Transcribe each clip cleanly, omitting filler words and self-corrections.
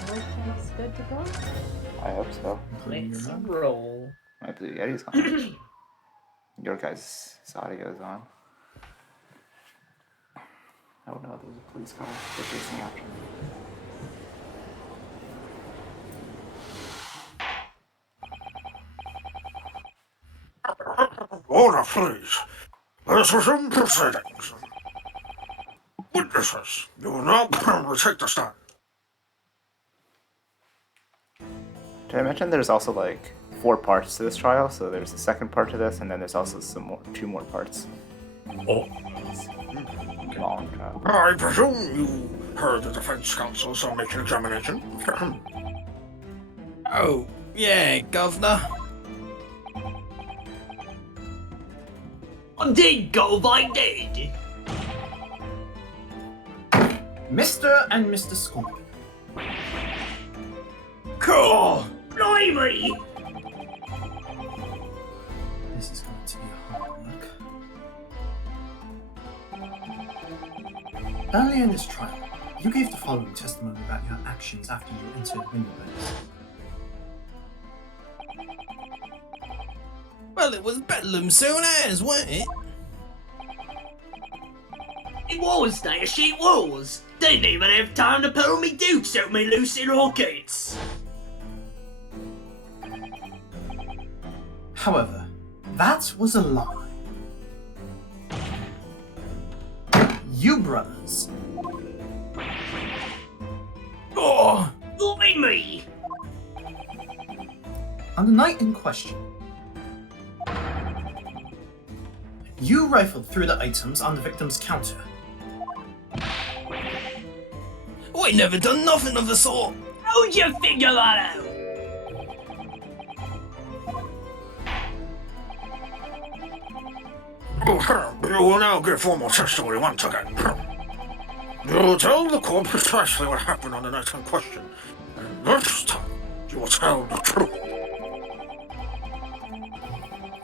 Everything's good to go? I hope so. Let's roll. My Blue Yeti's on. Your guys' audio is on. Oh no, there's a police car. They're chasing after me. Order, please. Let's resume proceedings. Witnesses, you will now kindly take the stand. Did I mention there's also like 4 parts to this trial? So there's the second part to this, and then there's also 2 more parts. Oh, Long trial. I presume you heard the defense counsel so make an examination. Oh, yeah, Governor. I did, Gov, I did. Mr. and Mr. Scorpion. Cool. Blimey! This is going to be hard work. Earlier in this trial, you gave the following testimony about your actions after you entered Winterburg. Well, it was bedlam soon as, wasn't it? It was, Nash, it was. Didn't even have time to pull me dukes out me Lucy rockets. However, that was a lie. You brothers, Oh, Blimey! on the night in question, you rifled through the items on the victim's counter. we never done nothing of the sort. How'd you figure that out? You will now give formal testimony once again. You will tell the court precisely what happened on the night in question, and this time you will tell the truth.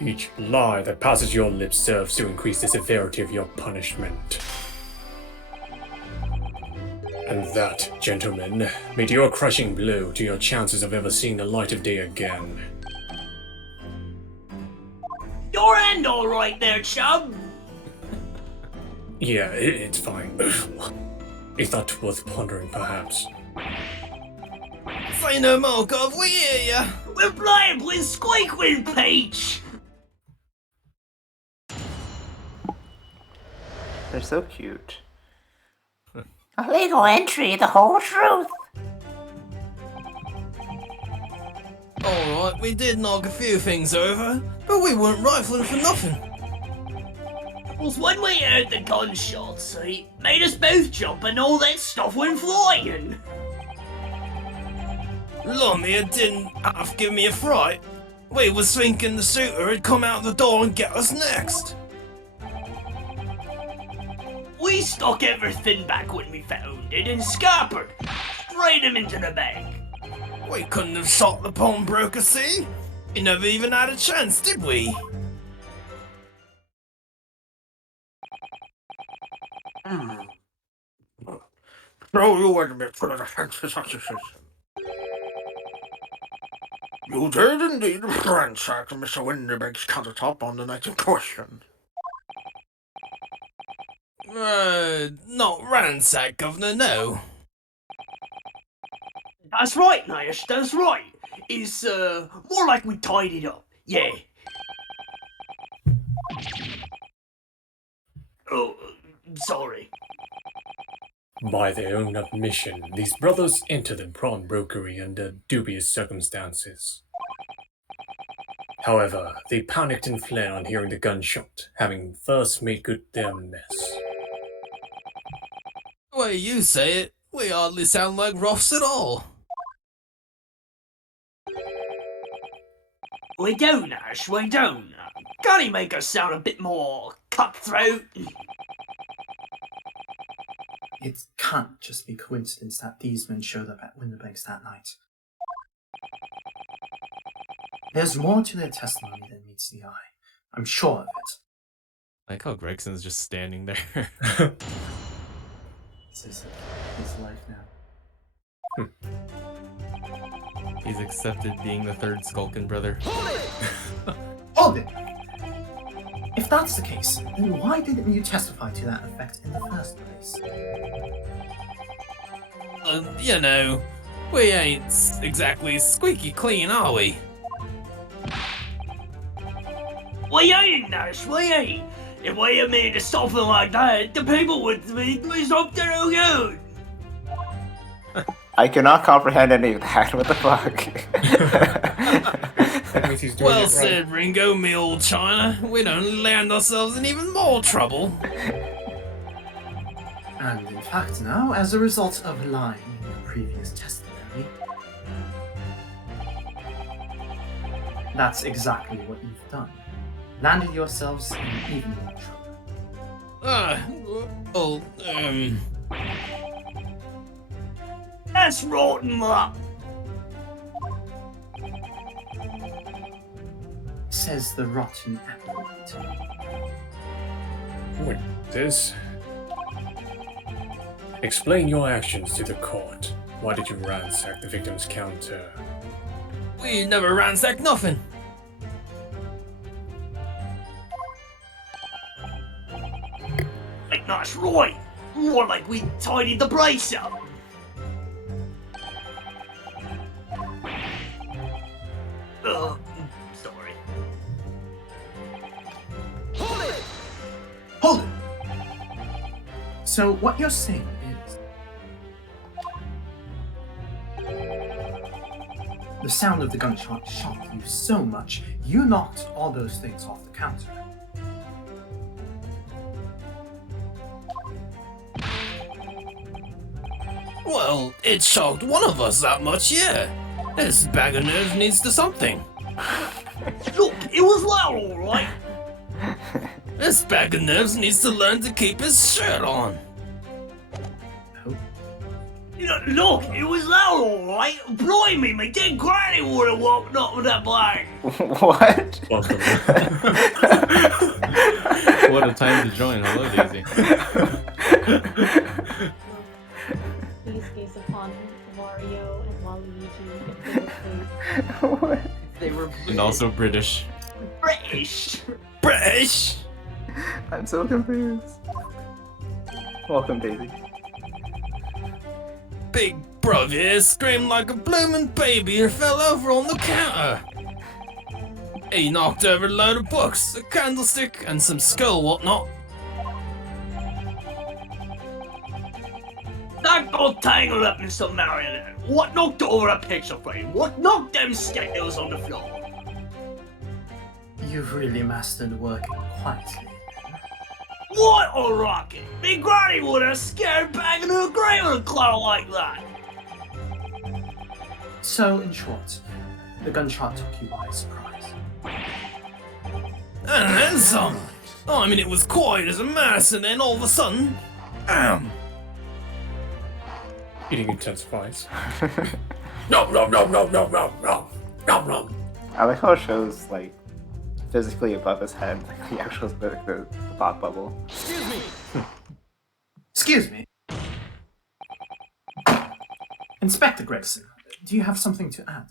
each lie that passes your lips serves to increase the severity of your punishment. And that, gentlemen, may deal a crushing blow to your chances of ever seeing the light of day again. Your end all right there, chub. Yeah, it's fine. A thought worth pondering, perhaps. Say no more, Gov, we hear ya. We're blind with Squeakwin Peach. They're so cute. A legal entry, the whole truth. Alright, we did knock a few things over, but we weren't rifling for nothing. Was when we heard the gunshots, it made us both jump and all that stuff went flying. Lummy, it didn't half give me a fright. We was thinking the suitor had come out the door and get us next. We stuck everything back when we found it and scampered straight him into the bag. We couldn't have shot the pawnbroker, see? He never even had a chance, did we? So you admit to the defense's accusation. You did indeed ransack Mr. Winterberg's countertop on the night in question. Not ransack, Governor, no. That's right, Nash, that's right. It's, more like we tied it up, yeah. Oh, sorry. By their own admission, these brothers entered the pawnbrokery under dubious circumstances. However, they panicked and fled on hearing the gunshot, having first made good their mess. The way you say it, we hardly sound like roughs at all. We don't, Nash, we don't. Can't he make us sound a bit more cutthroat? It can't just be coincidence that these men showed up at Winterbanks that night. There's more to their testimony than meets the eye. I'm sure of it. I like how Gregson's just standing there. This is his life now. He's accepted being the third Skulkin brother. Hold it! If that's the case, then why didn't you testify to that effect in the first place? You know, we ain't exactly squeaky clean, are we? We ain't, Nash, we ain't. If we had made something like that, the people would think we something no good. I cannot comprehend any of that. What the fuck? That means he's doing Well it right. said, Ringo, me old China. We'd only land ourselves in even more trouble. And in fact now, as a result of lying in your previous testimony, that's exactly what you've done. Landed yourselves in even more trouble. Well, That's rotten luck. Says the rotten apple eater. Witnesses, explain your actions to the court. Why did you ransack the victim's counter? we never ransacked nothing. Like, that's right. More like we tidied the place up. Sorry. Hold it! So what you're saying is the sound of the gunshot shocked you so much, you knocked all those things off the counter. Well, it shocked one of us that much, yeah. This bag of nerves needs to something. Look, it was loud, alright. This bag of nerves needs to learn to keep his shirt on. Oh, You know, look, it was loud, alright. Blimey, my dead granny would have woken up with that bag. What? Welcome. What a time to join. Hello, Daisy. Please gaze upon Wario and Waluigi if they were What? They were And also British. British. British! I'm so confused. Welcome, Daisy. Big bruv here screamed like a bloomin' baby and fell over on the counter. He knocked over a load of books, a candlestick, and some skull whatnot. That got tangled up in some marionette. What knocked over a picture frame? What knocked them stickers on the floor? you've really mastered working quietly. What a rocket! Me granny would have scared back in her grave with a cloud like that. So, in short, the gunshot took you by surprise. And then some. I mean, it was quiet as a mouse, and then all of a sudden, bam! Eating intensifies. Nom nom nom nom nom nom nom nom nom. I like how it shows like physically above his head, like the actual the thought bubble. Excuse me. Inspector Gregson, do you have something to add?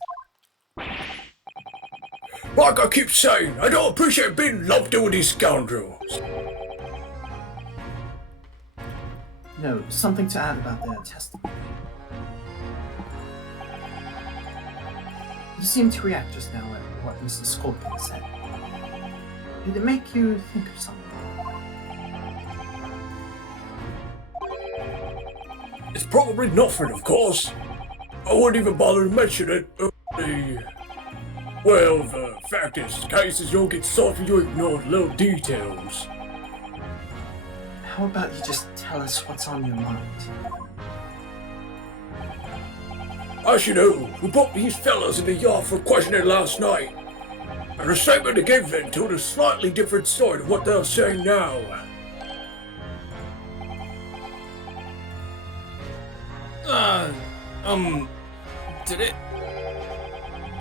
Like I keep saying, I don't appreciate being lumped in with these scoundrels. No, something to add about their testimony. You seemed to react just now at what Mr. Scorpion said. Did it make you think of something? It's probably nothing, of course. I wouldn't even bother to mention it. Well, the fact is, cases don't get solved if you ignore little details. How about you just tell us what's on your mind? As you know, we brought these fellas in the yard for questioning last night. And the statement they gave then told a slightly different story to what they're saying now. Did it?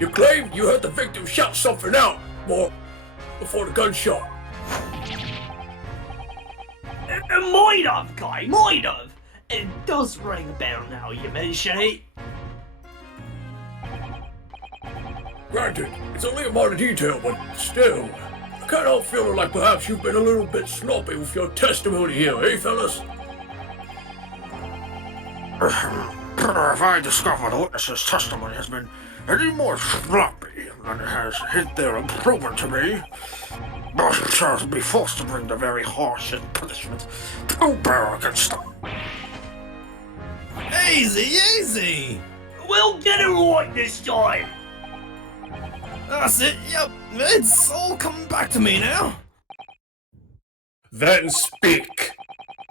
You claim you heard the victim shout something out, before the gunshot. Might have, guy, might have. It does ring a bell now you mention it. Granted, it's only a minor detail, but still, I can't help feeling like perhaps you've been a little bit sloppy with your testimony here, eh, fellas? If I discover the witness's testimony has been any more sloppy than it has hid there and proven to be, I shall be forced to bring the very harshest punishment to bear against them. Easy, easy! We'll get it right this time! That's it, yep, it's all coming back to me now. Then speak!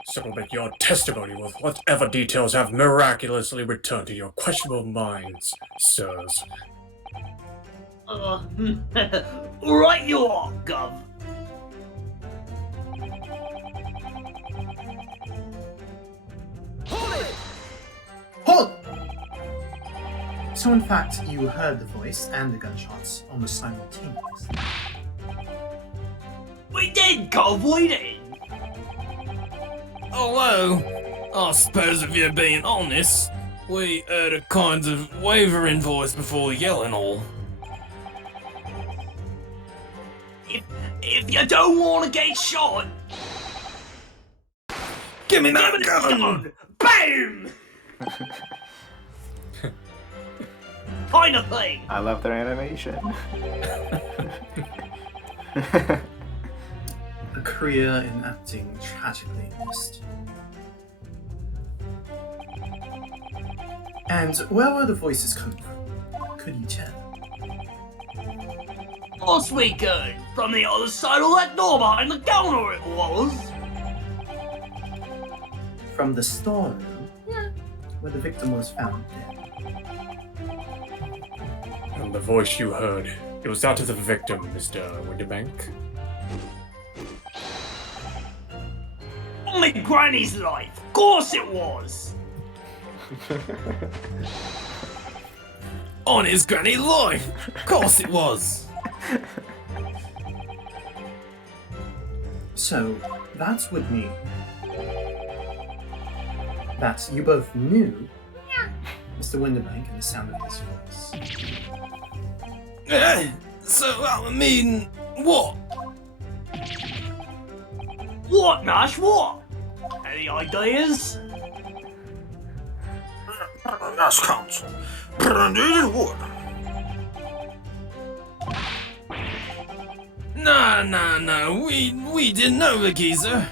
Supplement your testimony with whatever details have miraculously returned to your questionable minds, sirs. Right you are, Gov. Hold! So in fact, you heard the voice and the gunshots almost simultaneously. We did, Gov, we did! Although, I suppose if you're being honest, we heard a kind of wavering voice before yelling all. If you don't want to get shot, Give me that give it a gun! gun! BAM! Kind of thing. I love their animation. A career in acting tragically missed. And where were the voices coming from? Could you tell? Course we could. From the other side of that door behind the counter it was. From the storeroom? Yeah. Where the victim was found dead. And the voice you heard, it was that of the victim, Mr. Winterbank. On my granny's life. Of course it was. On his granny life! Of course it was! So, that would mean that you both knew Mr. Winterbank and the sound of his voice. So, I mean, what? What, Nash? What? Any ideas? Yes, Counsel. Indeed it would. No, we didn't know the geezer.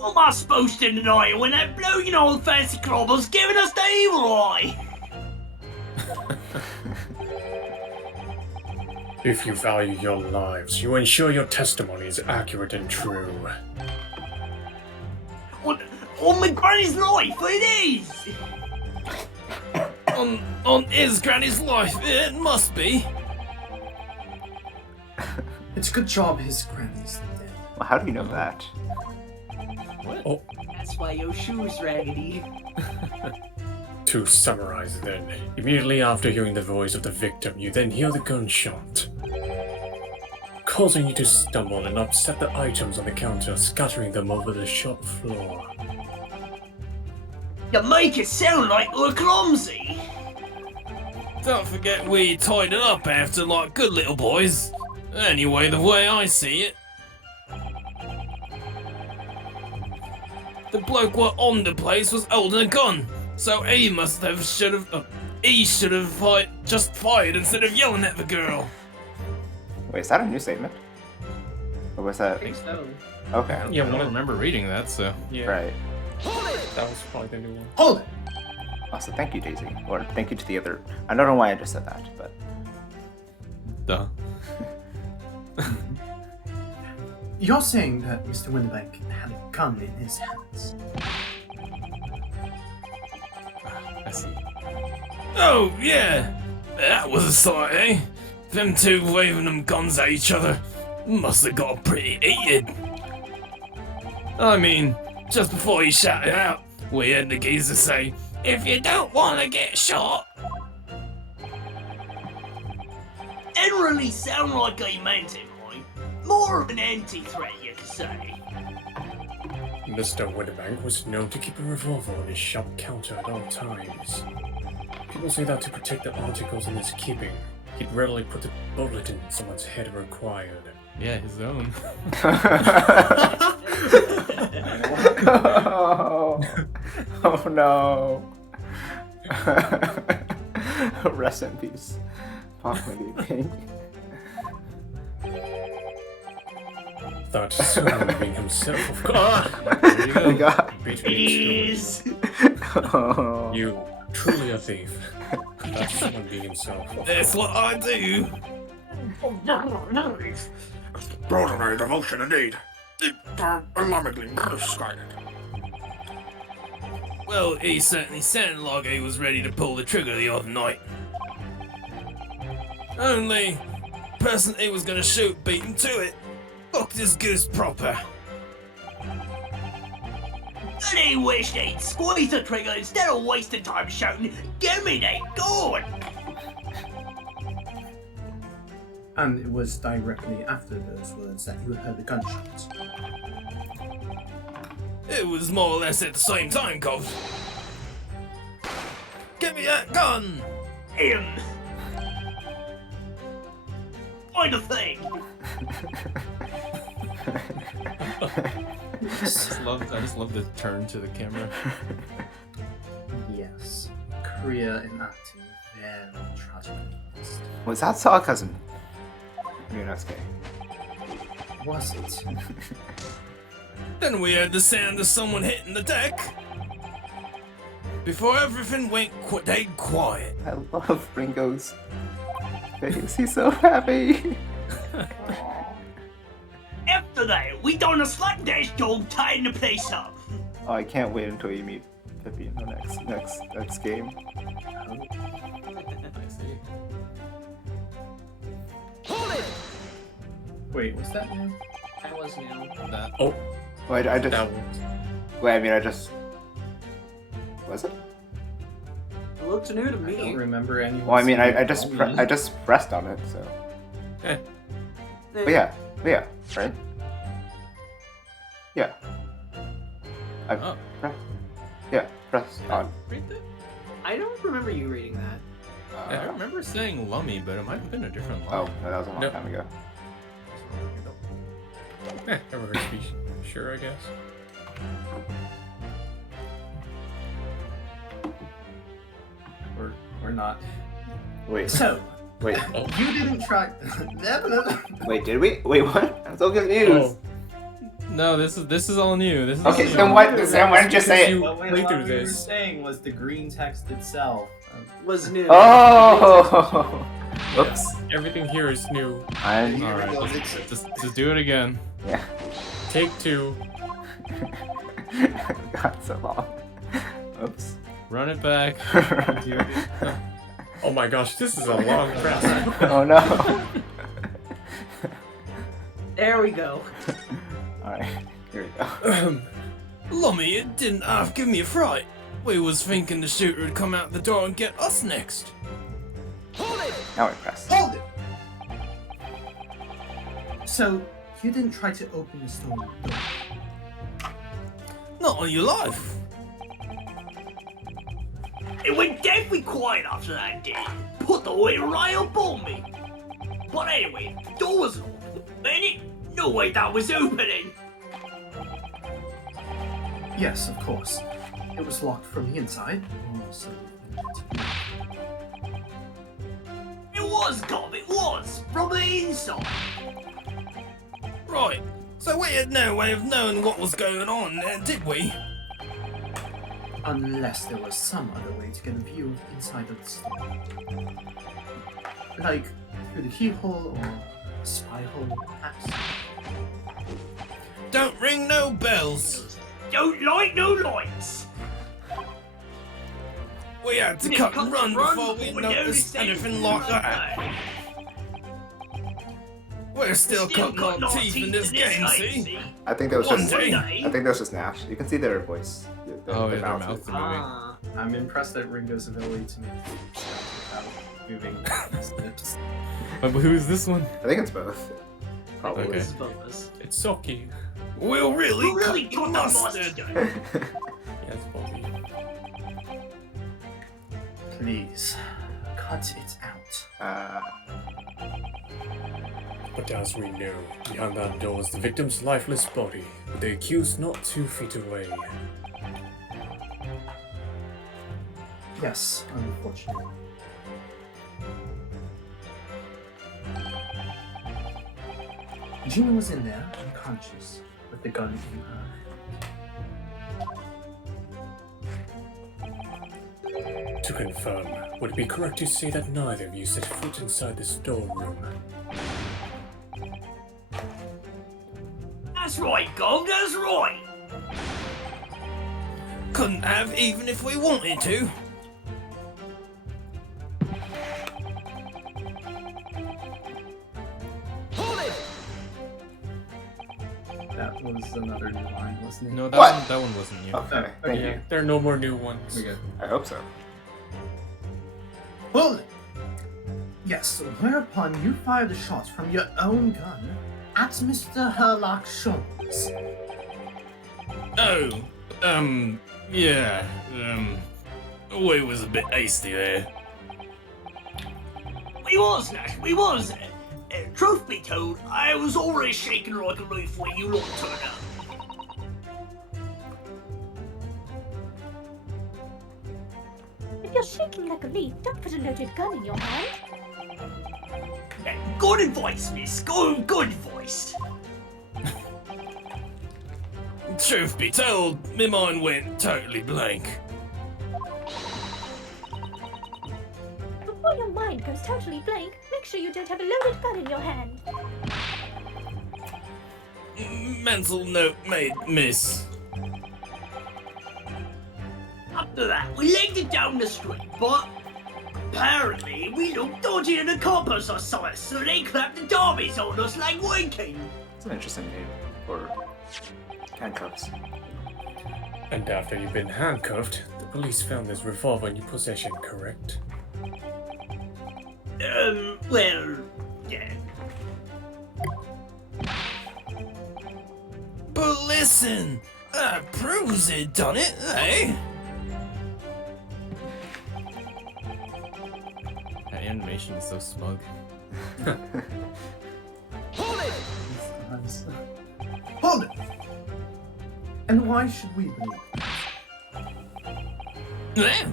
How am I supposed to deny it when that bloody old fancy clobber's giving us the evil eye? If you value your lives, you ensure your testimony is accurate and true. On my granny's life, it is! On his granny's life, it must be. It's a good job his granny's dead. Well, how do you know that? Oh, That's why your shoe's raggedy. to summarize then, immediately after hearing the voice of the victim, you then hear the gunshot, causing you to stumble and upset the items on the counter, scattering them over the shop floor. You make it sound like we're clumsy. Don't forget we tied it up after like good little boys. Anyway, the way I see it. The bloke what on the place was holding a gun, so he should have just fired instead of yelling at the girl. Wait, is that a new statement? Or was that? I think so. Okay. Yeah, I don't remember reading that, so. Yeah, Right. that was probably the new one. Hold it! Also, thank you, Daisy. Or thank you to the other. I don't know why I just said that, but. Duh. You're saying that Mr. Winterbank had a gun in his hands. I see. Oh, yeah. That was a sight, eh? Them two waving them guns at each other. Must have got pretty heated. I mean, just before he shouted out, we heard the geezer say, "If you don't want to get shot." Didn't really sound like he meant it, right? More of an anti-threat, you could say. Mr. Winterbank was known to keep a revolver on his shop counter at all times. People say that to protect the articles in his keeping, he'd readily put the bullet in someone's head if required. Yeah, his own. Oh no. Rest in peace. Pop Thought someone being himself, of course. There you Oh my go. god. Please. Oh. You truly a thief. That's someone being himself. That's what I do. Extraordinary devotion indeed. Alarmingly misguided. Well, he certainly sounded like he was ready to pull the trigger the other night. Only, the person he was gonna shoot beat him to it. Looked as good as proper. And he wished he'd squeeze the trigger instead of wasting time shouting, "Give me that gun!" And it was directly after those words that you heard the gunshots. It was more or less at the same time, Cov. Give me that gun! Him. Find a thing. I just love the turn to the camera. Yes. Career in acting, very tragic. Was that sarcasm? You're not gay. Was it? Then we heard the sound of someone hitting the deck. Before everything went dead quiet. I love Ringo's face. He's so happy. After that, we done a slapdash job tying the place up. Oh, I can't wait until you meet Pippi in the next game. I see. Wait, was that new? That was new. That Oh, Wait, I just. that one. Wait, I mean, I just. Was it? It looked new to I don't me. remember anyone. Well, I mean, saying I just it was I just pressed on it, so. Eh, But yeah, right? Yeah. I Oh. yeah, press on. read that? I don't remember you reading that. I remember saying Lummy, but it might have been a different Oh, line. no, that was a long No. time ago. never heard speech. Sure, I guess. Or not. Wait, So, wait, Oh, you didn't try. wait, did we? Wait, what? I'm so confused. No, this is all new. This is Okay, all then new. what? Then why did you say it? You Well, wait, play what through we were this. saying was the green text itself. Was new. Oh! Whoops. Everything here is new. I'm. All right, just do it again. Yeah. Take two. God, so long. Oops. Run it back. Oh my gosh, this is a long press. Oh no. There we go. Alright, here we go. Lummy, it didn't half give me a fright. We was thinking the shooter would come out the door and get us next. Now we press. Hold it! So, you didn't try to open the stone door? Not on your life. It went deadly quiet after that, did. Put the weight right up on me. But anyway, the door was locked. And no way that was opening. Yes, of course. It was locked from the inside. So, It was, Gob, it was. From the inside. Right. So we had no way of knowing what was going on there, did we? unless there was some other way to get a view of the inside of the stone. Like through the keyhole or a spy hole, perhaps. Don't ring no bells. Don't light no lights. We had to cut and run before we noticed anything like that. We're still cutting our teeth in this game, see? I think that was One just. day. I think that was just Nash. You can see their voice. Oh, yeah, their mouths mouths move. are moving. Ah. I'm impressed at Ringo's ability to make sound without moving his lips. But who's this one? I think it's both. Probably. Okay. This is both us. It's Soki. We'll really, Who really cut got the the mustard. mustard? Yeah, it's Bobby. Please, cut it out. But as we know, behind that door is the victim's lifeless body, with the accused not 2 feet away. Yes, unfortunately. Gina was in there, unconscious, with the gun in her hand. To confirm, would it be correct to say that neither of you set foot inside the storeroom? That's right, Gold, that's right. Couldn't have even if we wanted to. That was another new line, wasn't it? No, What? that one wasn't you. Okay, thank you. There are no more new ones. We good. I hope so. Hold it! Yes, whereupon you fired the shots from your own gun at Mr. Herlock Sholmes. Oh, yeah, we was a bit hasty there. We was, Nash, we was. Truth be told, I was already shaking like a leaf when you lot turned up. If you're shaking like a leaf, don't put a loaded gun in your hand. Good advice, miss. Good advice. Truth be told, my mind went totally blank. Before your mind goes totally blank, make sure you don't have a loaded gun in your hand. Mental note made, miss. After that, we legged it down the street, but apparently we looked dodgy in the coppers or something, so they clapped the derbies on us like Wine King. It's an interesting name for handcuffs. And after you've been handcuffed, the police found this revolver in your possession, correct? Well, yeah. But listen, that proves it done it, eh? That animation is so smug. Hold it! And why should we believe? Eh?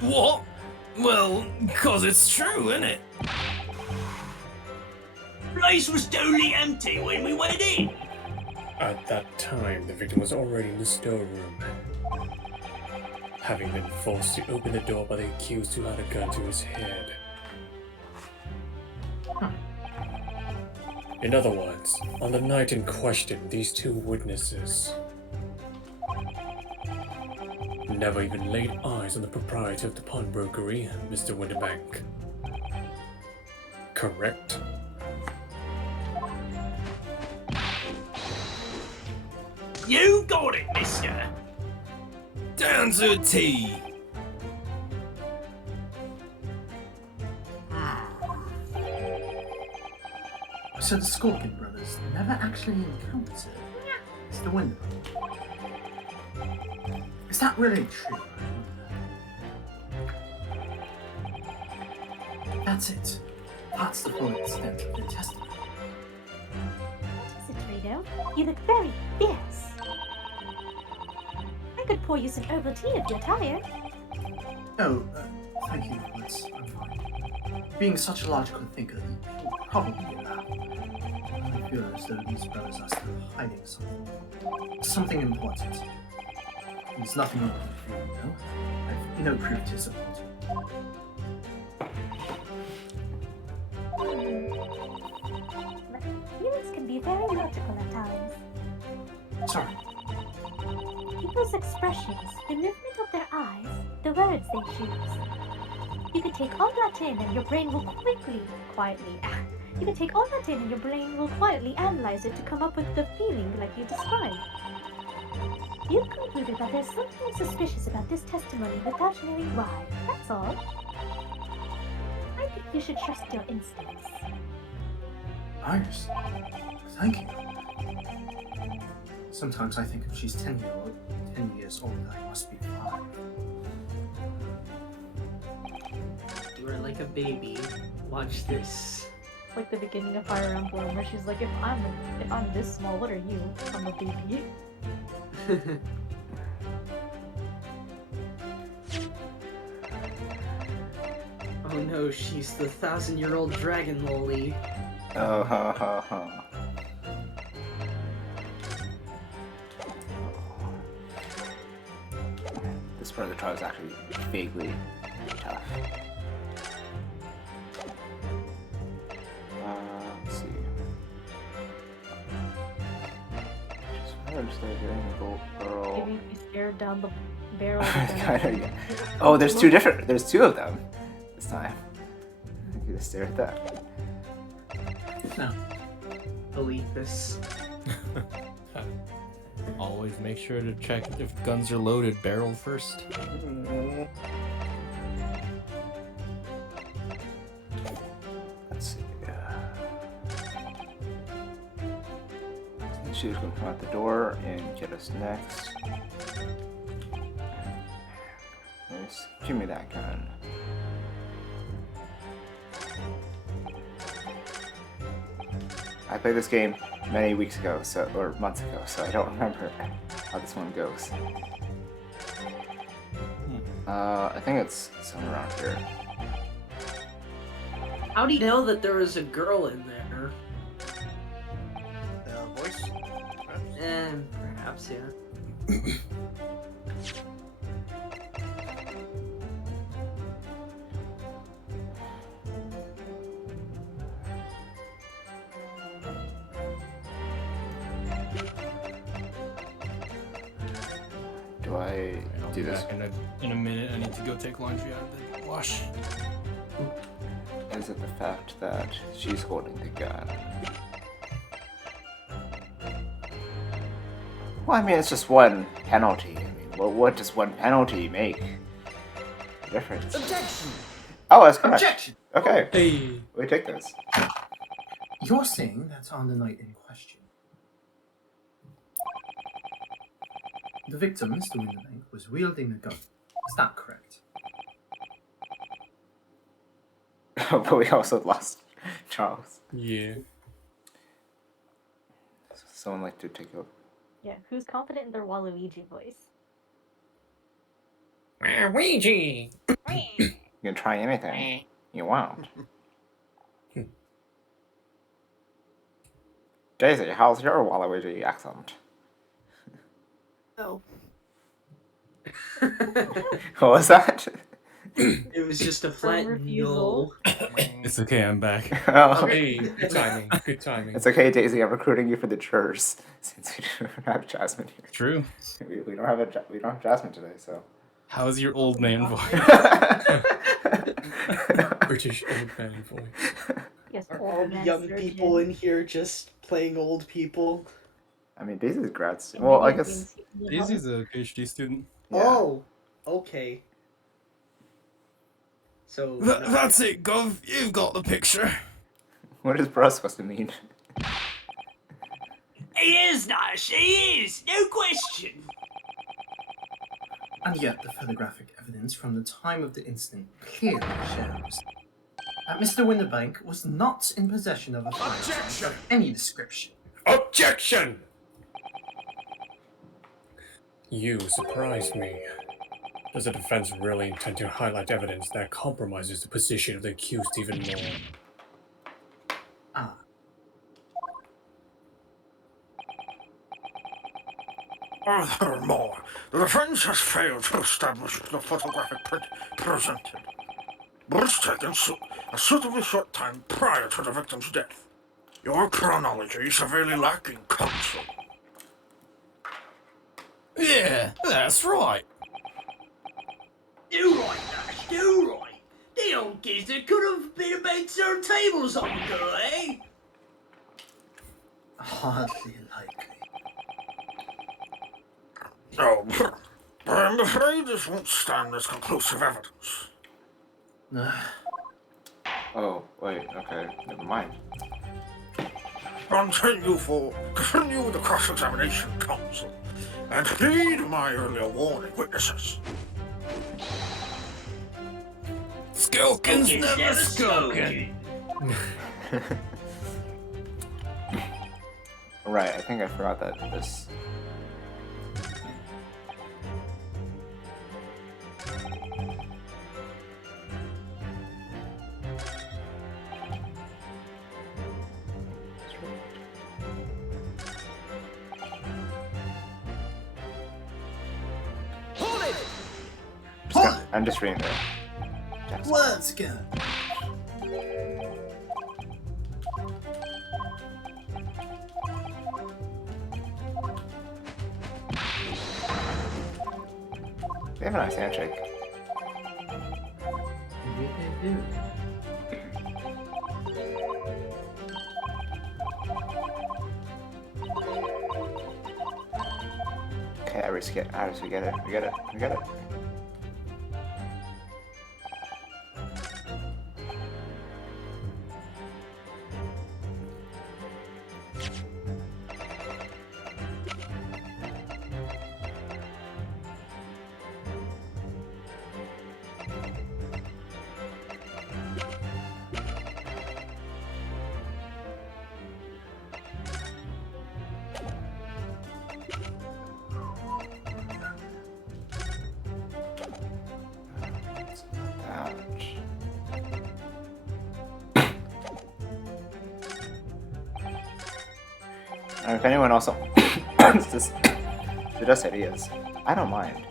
What? Well, 'cause it's true, isn't it? Place was totally empty when we went in. At that time, the victim was already in the storeroom, having been forced to open the door by the accused who had a gun to his head. In other words, on the night in question, these two witnesses never even laid eyes on the proprietor of the pawnbrokery, Mr. Winterbank. Correct? You got it, mister. Down to a T. So the Scorpion brothers never actually encountered Mr. Winterbank. Is that really true? That's it. That's the full extent of their testimony. What is it, Rado? You look very fierce. I could pour you some herbal tea if you're tired. Oh, thank you, Nicholas. I'm fine. Being such a logical thinker, you probably get that. I feel as though these brothers are still hiding something. Something important. There's nothing wrong with you, no? I've no proof to support it. But humans can be very logical at times. Sorry. People's expressions, the movement of their eyes, the words they choose. You can take all that in and your brain will You can take all that in and your brain will quietly analyze it to come up with the feeling like you described. You've concluded that there's something suspicious about this testimony without knowing why. That's all. I think you should trust your instincts. Iris, thank you. Sometimes I think if she's 10 years old, I must be 5. You are like a baby. Watch this. It's like the beginning of Fire Emblem, where she's like, if I'm this small, what are you? I'm a baby. Oh no, she's the 1,000-year-old dragon loli. Oh, ha, ha, ha. This part of the trial is actually vaguely tough. Let's see. Just understand getting the girl. Maybe if you stared down the barrel. Kinda, yeah. Oh, there's two of them this time. You can just stare at that. No. Delete this. Always make sure to check if guns are loaded barrel first. Let's see. She's going to come out the door and get us next. Yes, give me that gun. I played this game many weeks ago, or months ago, so I don't remember how this one goes. I think it's somewhere around here. How do you know that there was a girl in there? Voice? Perhaps, yeah. Do I do this? In a minute, I need to go take laundry out of the wash. Is it the fact that she's holding the gun? Well, I mean, it's just one penalty. I mean, what does one penalty make a difference? Objection! Oh, that's correct. Objection! Okay, Hey! we take this. You're saying that on the night in question, the victim, Mr. Winterbank, was wielding a gun. Is that correct? But we also lost Charles. Yeah. Someone like to take a... Yeah, who's confident in their Waluigi voice? Ouija! You can try anything you want. Daisy, how's your Waluigi accent? Oh. What was that? It was just a flat refusal. no. It's okay, I'm back. Oh, Hey, good timing. Good timing. it's okay, Daisy. I'm recruiting you for the jurors since we don't have Jasmine here. True. We don't have Jasmine today, so. How's your old man voice? British old man voice. Yes, Are old all the man young surgeon. people in here just playing old people? I mean, Daisy's grad student. And Well, I video guess. games. Daisy's a PhD student. Yeah. Oh, okay. So That's it, Gov. You've got the picture. What is bro supposed to mean? He is nice, he is, no question. And yet, the photographic evidence from the time of the incident clearly shows that Mr. Winterbank was not in possession of a firearm of any description. Objection! You surprised me. Does the defense really intend to highlight evidence that compromises the position of the accused even more? Ah, Furthermore, the defense has failed to establish the photographic print presented, but it's taken a suitably short time prior to the victim's death. Your chronology is severely lacking, counsel. Yeah, that's right. Do right, Nash, do right. The old geezer could have been about turntables on the girl, eh? hardly likely. No, I'm afraid this won't stand as conclusive evidence. Oh, wait, okay, never mind. Continue with the cross-examination, counsel, and heed my earlier warning, witnesses. Skulkin's It's never skulking. Right, I think I forgot that this. I'm just reading the text. Once again. They have a nice handshake. Indeed they do. Okay, Iris, we get it. We get it. We get it. Ouch. And if anyone also wants to suggest ideas, I don't mind.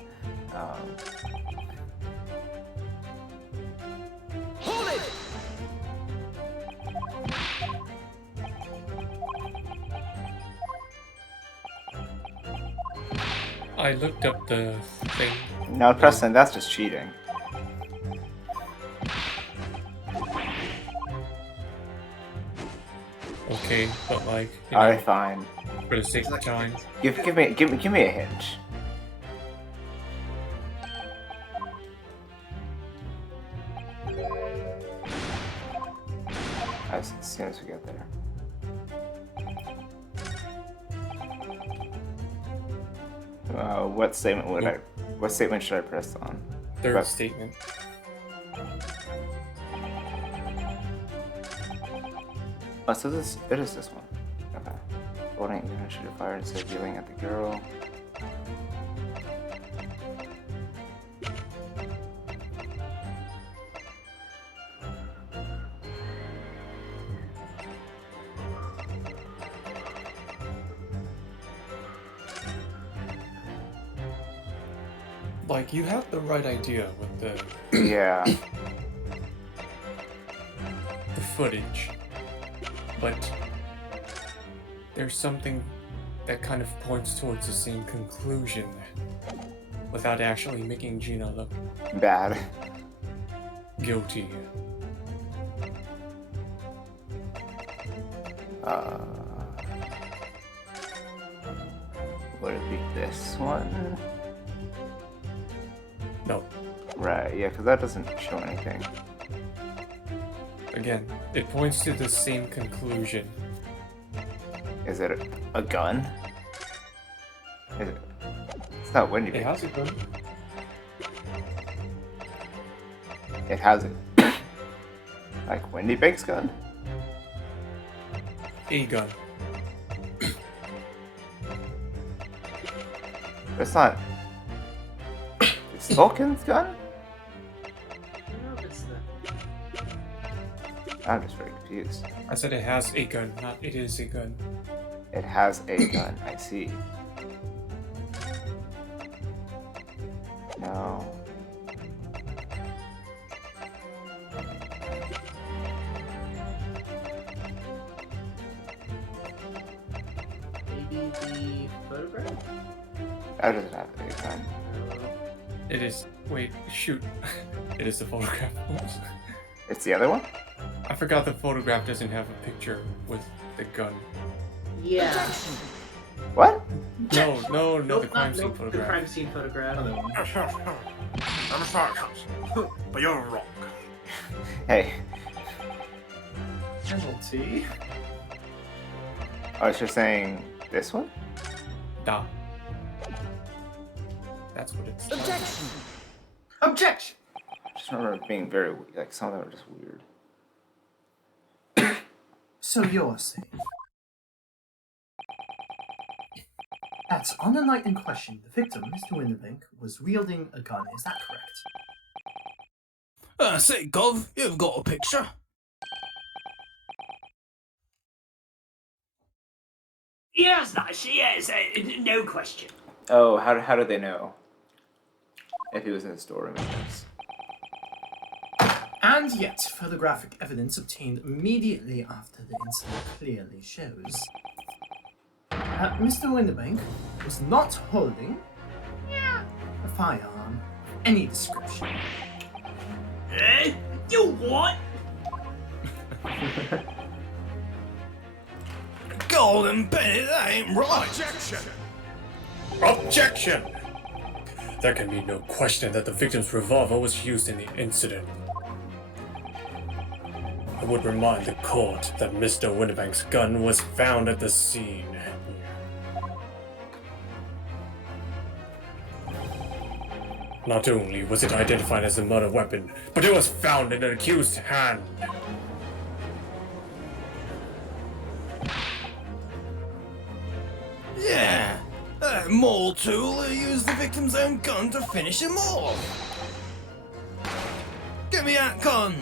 I looked up the thing. No, Preston, that's just cheating. Okay, but like, you Alright, know, fine. for the sake of time. Give me a hint. As soon as we get there. What statement would I? What statement should I press on? Third But- statement. Oh, so it is this one. Okay. Holding you should have fired instead of yelling at the girl. Like, you have the right idea with the Yeah. footage, but there's something that kind of points towards the same conclusion without actually making Gina look Bad. guilty. Would it be this one? No. Right, yeah, because that doesn't show anything. Again, it points to the same conclusion. Is it a gun? Is it? It's not windy. It has a gun. It has it. Like Wendy Bake's gun? A gun. It's not. It's Tolkien's gun? I don't know if it's the. I'm just very confused. I said it has a gun, not it is a gun. It has a gun, I see. No. Maybe the photograph? That doesn't have a gun. It is. Wait, shoot. It is the photograph. Oops. It's the other one? I forgot the photograph doesn't have a picture with the gun. Yeah. What? No, the Nope, crime not- scene nope, The photograph. crime scene photograph. Other one. I'm sorry, Council, but you're wrong. Hey. Penalty. Oh, it's just saying this one? Da. That's what it's. Objection! just remember it being very like some of them are just weird. So you're saying that on the night in question, the victim, Mr. Winterbank, was wielding a gun. Is that correct? Say, Gov, you've got a picture. Yes, that she is. No question. Oh, how did they know if he was in the storeroom? I guess. And yet, photographic evidence obtained immediately after the incident clearly shows that Mr. Winterbank was not holding a firearm of any description. Eh? You what? Golden Bennett, that ain't right. Objection! There can be no question that the victim's revolver was used in the incident. I would remind the court that Mr. Winterbank's gun was found at the scene. Not only was it identified as a murder weapon, but it was found in an accused's hand. Yeah, that mole tool who used the victim's own gun to finish him off. Give me that gun.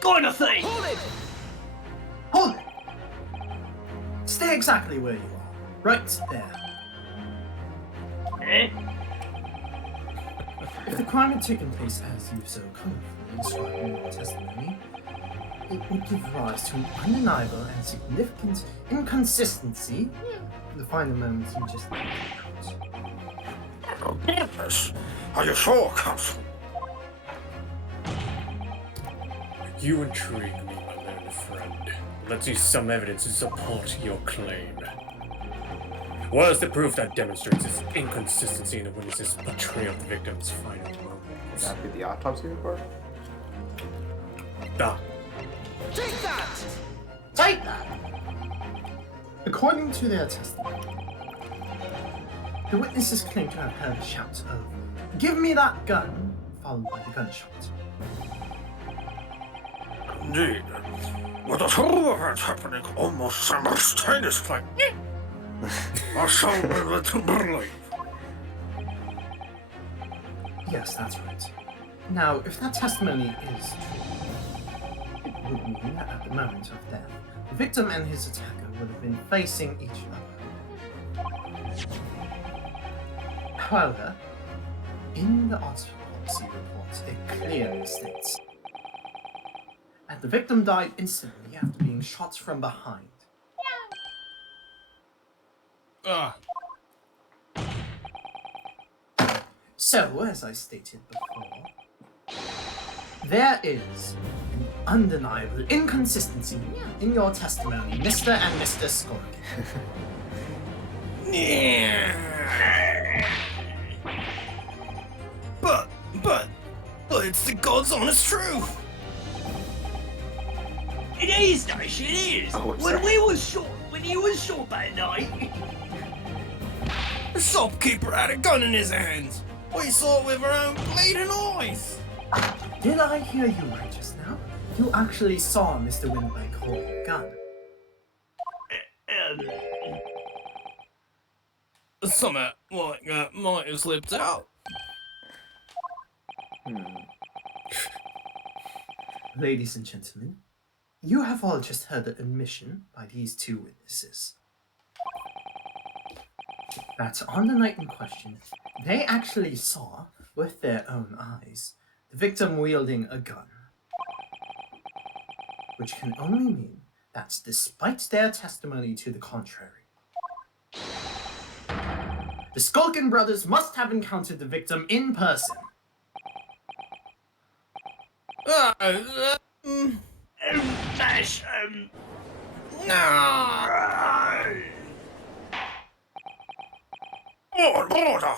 Kind of thing. Hold it! Stay exactly where you are. Right there. Eh? If the crime had taken place as you so colorfully described in your testimony, it would give rise to an undeniable and significant inconsistency in the final moments you just Yes. Are you sure, Counsel? You intrigue me, my learned friend. Let's see some evidence to support your claim. Where's the proof that demonstrates this inconsistency in the witness's portrayal of the victim's final Would moments? that be the autopsy report? Ah, Take that. Take that! According to their testimony, the witnesses claim to have heard a shout of, "Give me that gun," followed by the gunshot. Indeed. With the two events happening almost simultaneously. I shall be led to believe. Yes, that's right. Now, if that testimony is true, it would mean that at the moment of death, the victim and his attacker would have been facing each other. However, in the autopsy report, it clearly states that the victim died instantly after being shot from behind. Ah, So, as I stated before, there is an undeniable inconsistency in your testimony, Mr. and Mr. Skork. but it's the God's honest truth. It is, Dash, it is. Oh, when sorry. when he was shot that night. The shopkeeper had a gun in his hands. We saw it with our own bleeding eyes. Did I hear you right just now? You actually saw Mr. Winterbank hold a gun. Something like that might have slipped out. Ladies and gentlemen, you have all just heard an admission by these two witnesses that on the night in question, they actually saw, with their own eyes, the victim wielding a gun. Which can only mean that despite their testimony to the contrary, the Skulkin brothers must have encountered the victim in person. Dash, Order!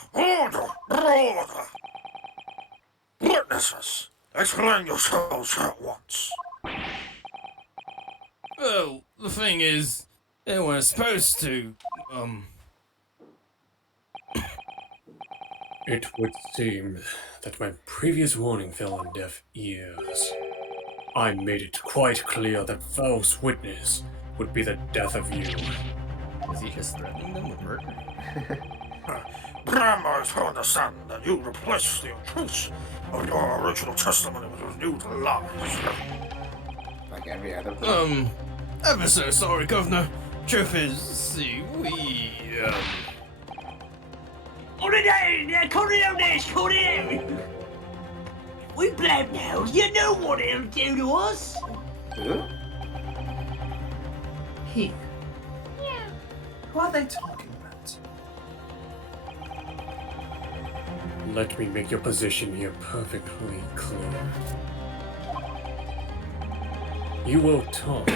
Witnesses, explain yourselves at once. Well, the thing is, they weren't supposed to, It would seem that my previous warning fell on deaf ears. I made it quite clear that false witness would be the death of you. Is he just threatening them with murder? Grandma is to understand that you replaced the truth of your original testimony with renewed lies. Like every other person. Ever so sorry, Governor. Truth is, see, we, Cut it down! Cut it down, Nash! Cut it down! We blame now. You know what it'll do to us. Who? He. Who are they talking about? Let me make your position here perfectly clear. You will talk.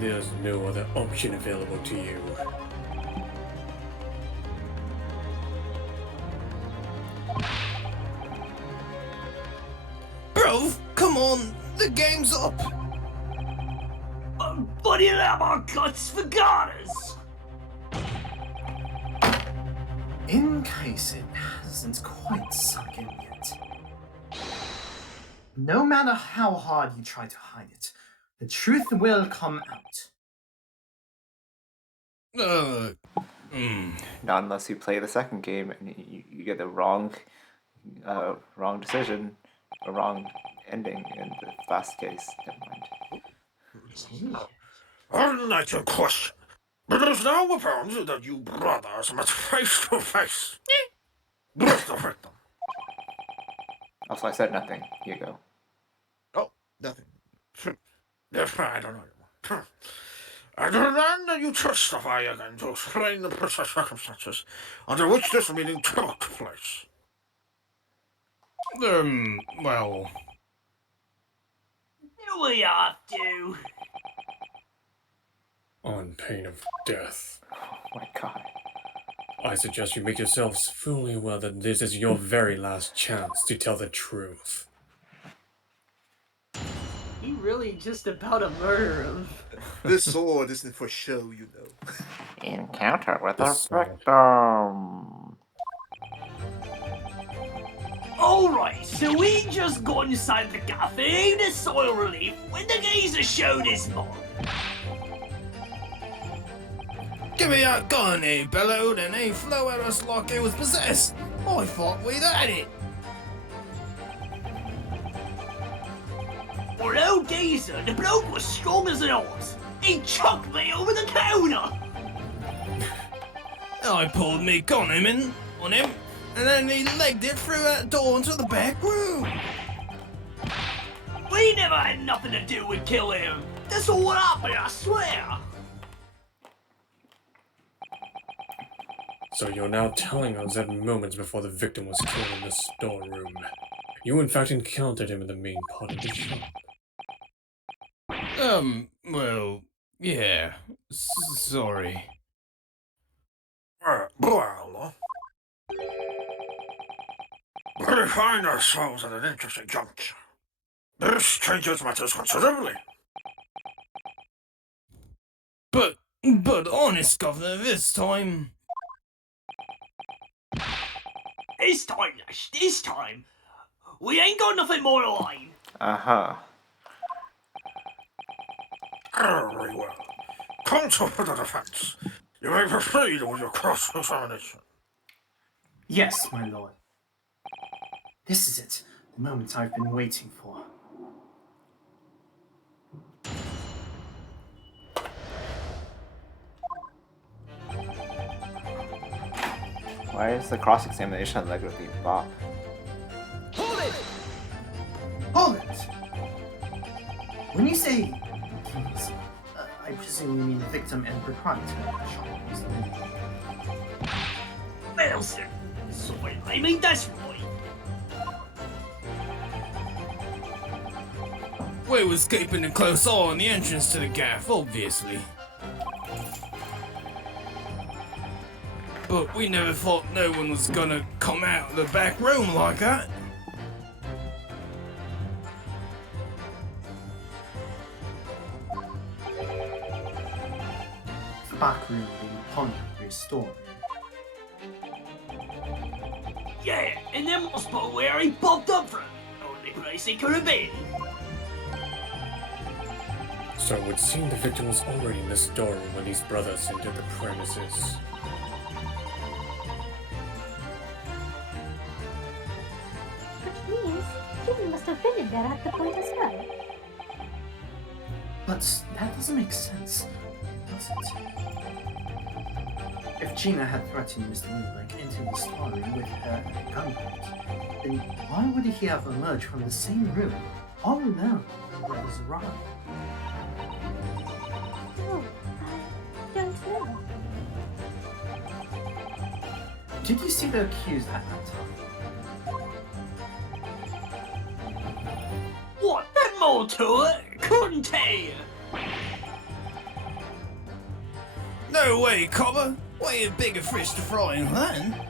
There's no other option available to you. Bro, come on, the game's up. But he'll have our guts for garters. In case it hasn't quite sunk in yet. No matter how hard you try to hide it, the truth will come out. Not unless you play the second game and you get the wrong decision, a wrong ending in the last case. Never mind. I'd like to question, but it is now apparent that you brothers met face to face with the victim. Also, I said nothing. Here you go. Oh, nothing. Yes, I don't know. I demand that you testify again to explain the precise circumstances under which this meeting took place. Well, Do we have to? On pain of death. Oh my god. I suggest you make yourselves fully aware that this is your very last chance to tell the truth. He really just about to murder him. This sword isn't for show, you know. Encounter with The a sword. victim. Alright, so we just got inside the cafe to soil relief when the geezer showed his mug. give me that gun, he bellowed, and he flew at us like it was possessed. I thought we'd had it. For old geezer, the bloke was strong as an ox. He chucked me over the counter. I pulled me gun on him, and then he legged it through that door into the back room. We never had nothing to do with killing him. That's all what happened, I swear. So you're now telling us that moments before the victim was killed in the storeroom, you in fact encountered him in the main part of the shop. Well, yeah. Sorry. Well, we find ourselves at an interesting juncture. This changes matters considerably. But honest, Governor, this time... This time, we ain't got nothing more to line. Uh-huh. Very well. Counsel for the defense. You may proceed with your cross-examination. Yes, my lord. This is it, the moment I've been waiting for. Why is the cross-examination like with the Bob? Hold it! When you say keys, I presume you mean the victim and proprietor of the shop. Well, sir, sorry, I mean that's right. We was keeping a close eye on the entrance to the gaff, obviously. But we never thought no one was gonna come out of the back room like that. The back room being ponded storeroom. Yeah, and then we'll spot where he popped up from. Only place he could have been. So it would seem the victim was already in the storeroom when these brothers entered the premises. Which means Jimmy must have been in there at the point as well. But that doesn't make sense, does it? If Gina had threatened Mr. Winterbeck into the storeroom with her gunpoint, then why would he have emerged from the same room, all alone, when it was robbed? Oh, I don't know. Did you see the accused at that time? What? There's more to it? Couldn't tell you. No way, Copper. Way a bigger fish to fry than that.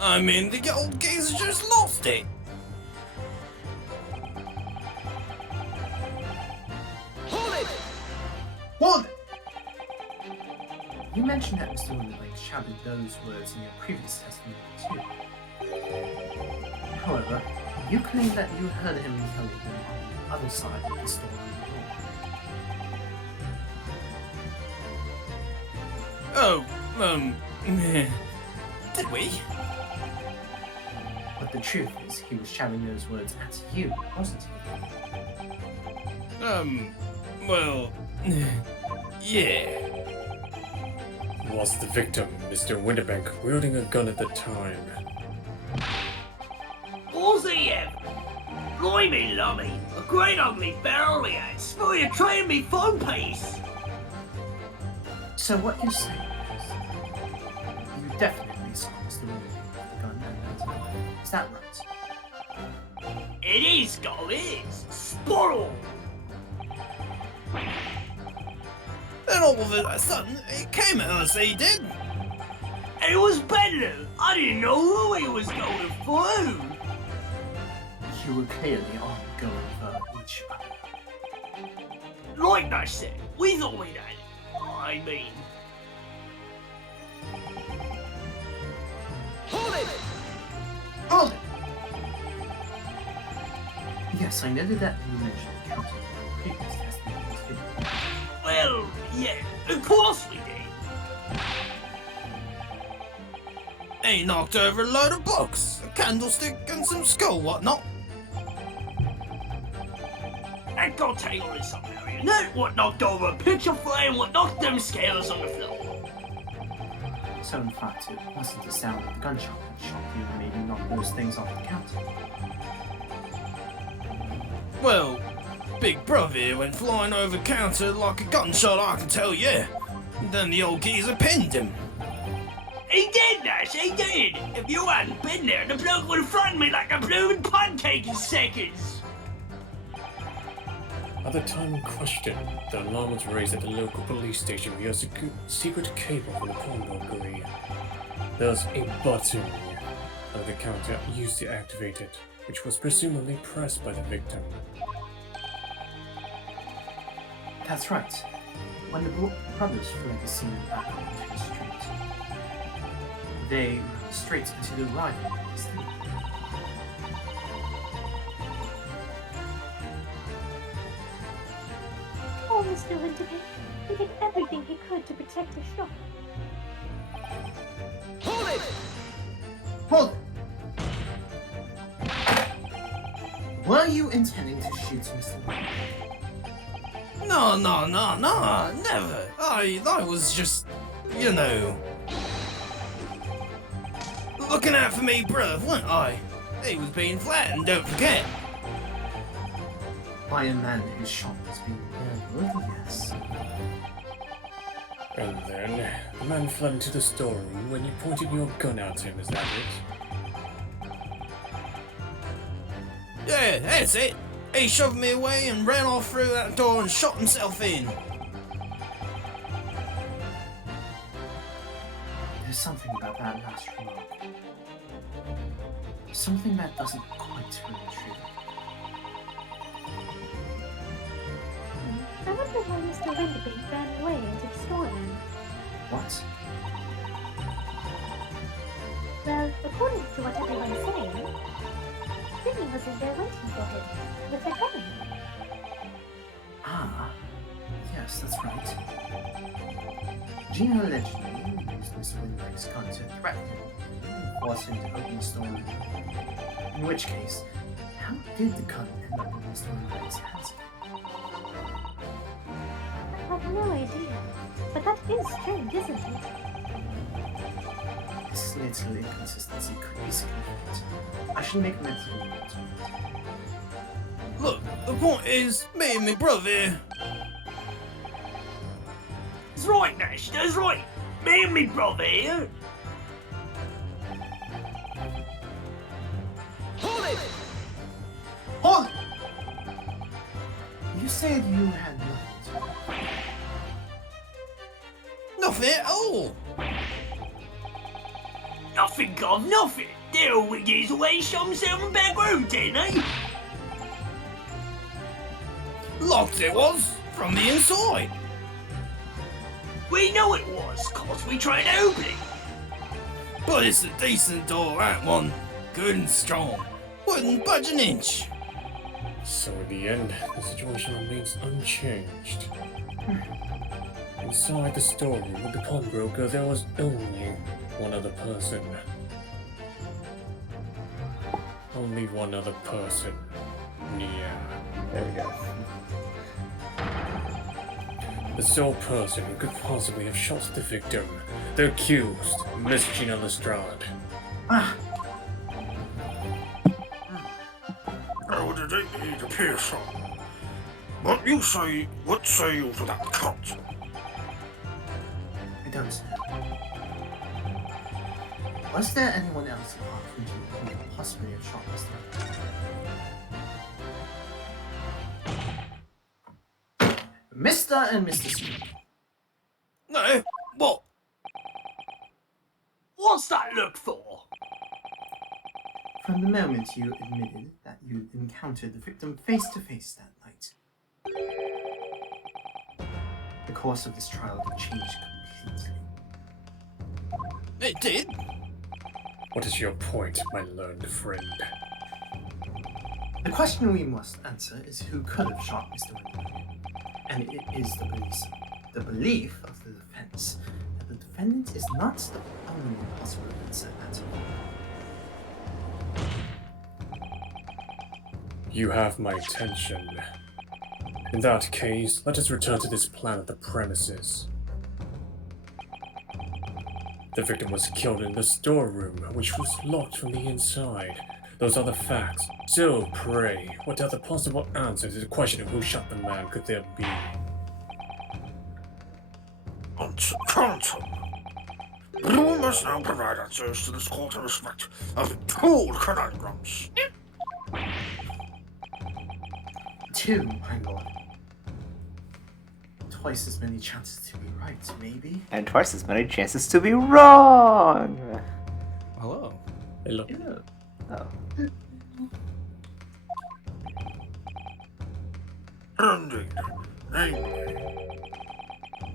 I mean, the old geezer just lost it. Hold it! Hold it! You mentioned that Mr. Winterbeck shouted those words in your previous testimony too. However, you claim that you heard him yelling them on the other side of the storeroom door. Oh, did we? But the truth is, he was shouting those words at you, wasn't he? Well, yeah. Was the victim Mr. Winterbeck wielding a gun at the time? Was he ever? Blimey, lummy. A great ugly barrel he had. Smell you trading me phone piece. So what you're saying is, you definitely saw Mr. Winterbeck with the gun at that time. Is that right? It is, God, it is. Spot on. Then all of a sudden, it came at us, he did. And it was better. I didn't know who he was going for. You were clearly on going for each other. Like I said, we thought we'd had it. I mean... Hold it! Hold it! Yes, I noted that you mentioned the counter in your previous testimony too. Well, yeah, of course we did. He knocked over a load of books, a candlestick, and some skull whatnot. And God tell you something, Harry. Not what knocked over a picture frame, what knocked them scales on the floor. So in fact, it wasn't the sound of the gunshot that shocked you and made you knock those things off the counter. Well, Big Brother here went flying over the counter like a gunshot, I can tell you. Then the old geezer pinned him. He did, Nash, he did! If you hadn't been there, the bloke would have flattened me like a blooming pancake in seconds! At the time in question, the alarm was raised at the local police station via a secret cable from the pawnbrokery. There was a button on the counter used to activate it, which was presumably pressed by the victim. That's right. When the brothers fled the scene back onto the street, they ran straight into the rival of the thief. Oh, Mr. Winterbeck, he did everything he could to protect his shop. Hold it! Hold it! Were you intending to shoot Mr. Winterbeck? No, never. I was just, you know, looking out for me, bruv, wasn't I? He was being flattened, don't forget. By a man whose shop was being burgled, yes. And then, the man fled into the storeroom when you pointed your gun at him, is that it? Yeah, that's it. He shoved me away and ran off through that door and shot himself in. There's something about that last remark. Something that doesn't quite ring true. I wonder why Mr. Winterbeck ran away into the storeroom. What? Well, According to what everyone's saying, Jimmy was in there waiting for him with a gun. Ah, yes, that's right. Gina allegedly used Mr. Windbreak's gun to threaten him and force him to open the store. In which case, how did the gun end up in Mr. Windbreak's hands? I have no idea. But that is strange, isn't it? This little inconsistency could be significant. I should make a mental note of it. Look, the point is, me and my brother here. That's right, Nash, that's right. Me and me brother here. Hold it! Hold! You said you had nothing Nothing at all. Nothing, Gov, nothing. They're all years away, shot himself in back road, didn't they? Locked it was, from the inside. We know it was, cause we tried to open it. But it's a decent door, that one. Good and strong. Wouldn't budge an inch. So in the end, the situation remains unchanged. Inside the storeroom with the pawnbroker, there was only one other person. Only one other person. Nia. There we go. The sole person who could possibly have shot the victim, the accused, Miss Gina Lestrade. Ah, How did it appear so? What say you to that count? I don't know. Was there anyone else apart from you who could possibly have shot Mr. Mr. and Mr. Smith? No, what? What's that look for? From the moment you admitted that you encountered the victim face to face that night, the course of this trial had changed completely. It did? What is your point, my learned friend? The question we must answer is who could have shot Mr. Windbreak. And it is the belief of the defense that the defendant is not the only possible answer at all. You have my attention. In that case, let us return to this plan of the premises. The victim was killed in the storeroom, which was locked from the inside. Those are the facts. So, pray, what other possible answer to the question of who shot the man could there be? Answer, counsel. You must now provide answers to this court in respect of two conundrums. Two, my lord. Twice as many chances to be right, maybe? And twice as many chances to be wrong. Hello. Hello. Yeah. Oh. Indeed. Namely,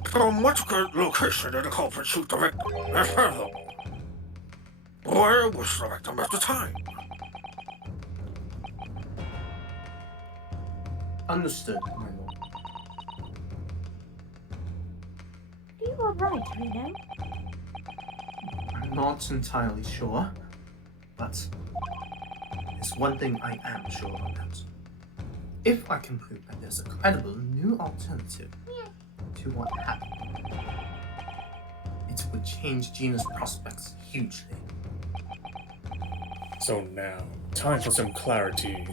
from what location did the culprit shoot the victim? And furthermore, where was the victim at the time? Understood, my lord. You are right, Reno. I'm not entirely sure, but there's one thing I am sure about. If I can prove that there's a credible new alternative to what happened, it would change Gina's prospects hugely. So now, time for some clarity.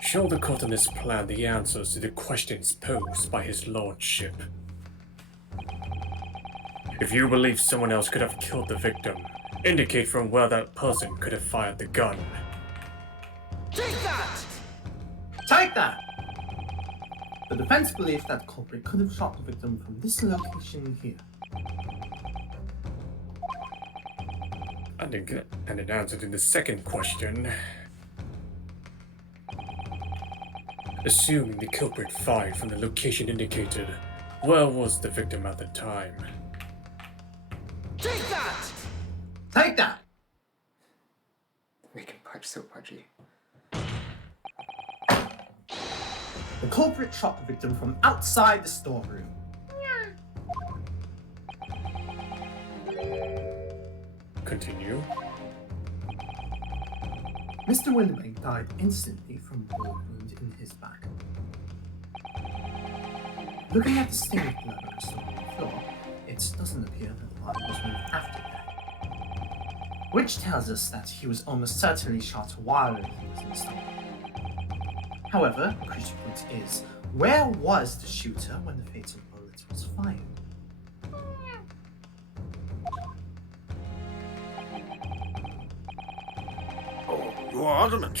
Show the court on this plan the answers to the questions posed by his lordship. If you believe someone else could have killed the victim, indicate from where that person could have fired the gun. Take that! Take that! The defense believes that the culprit could have shot the victim from this location here. And in answer to the second question, assuming the culprit fired from the location indicated, where was the victim at the time? Take that! Take that! so pudgy. The culprit shot the victim from outside the storeroom. Continue. Mr. Winterbank died instantly from a bullet wound in his back. Looking at the stain of blood on the storeroom floor, it doesn't appear that the body was moved after death. Which tells us that he was almost certainly shot while he was in the storeroom. However, the crucial point is, where was the shooter when the fatal bullet was fired? Oh, you are adamant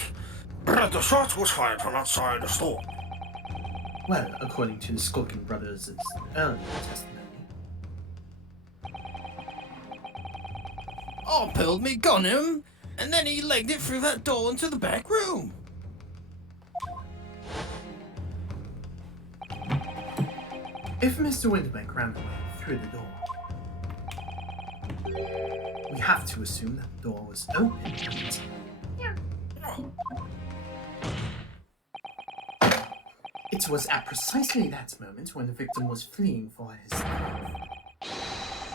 that the shot was fired from outside the store. Well, according to the Skulkin brothers' earlier testimony. I pulled me gun him, and then he legged it through that door into the back room. If Mr. Winterbank ran away through the door, we have to assume that the door was open. It was at precisely that moment when the victim was fleeing for his life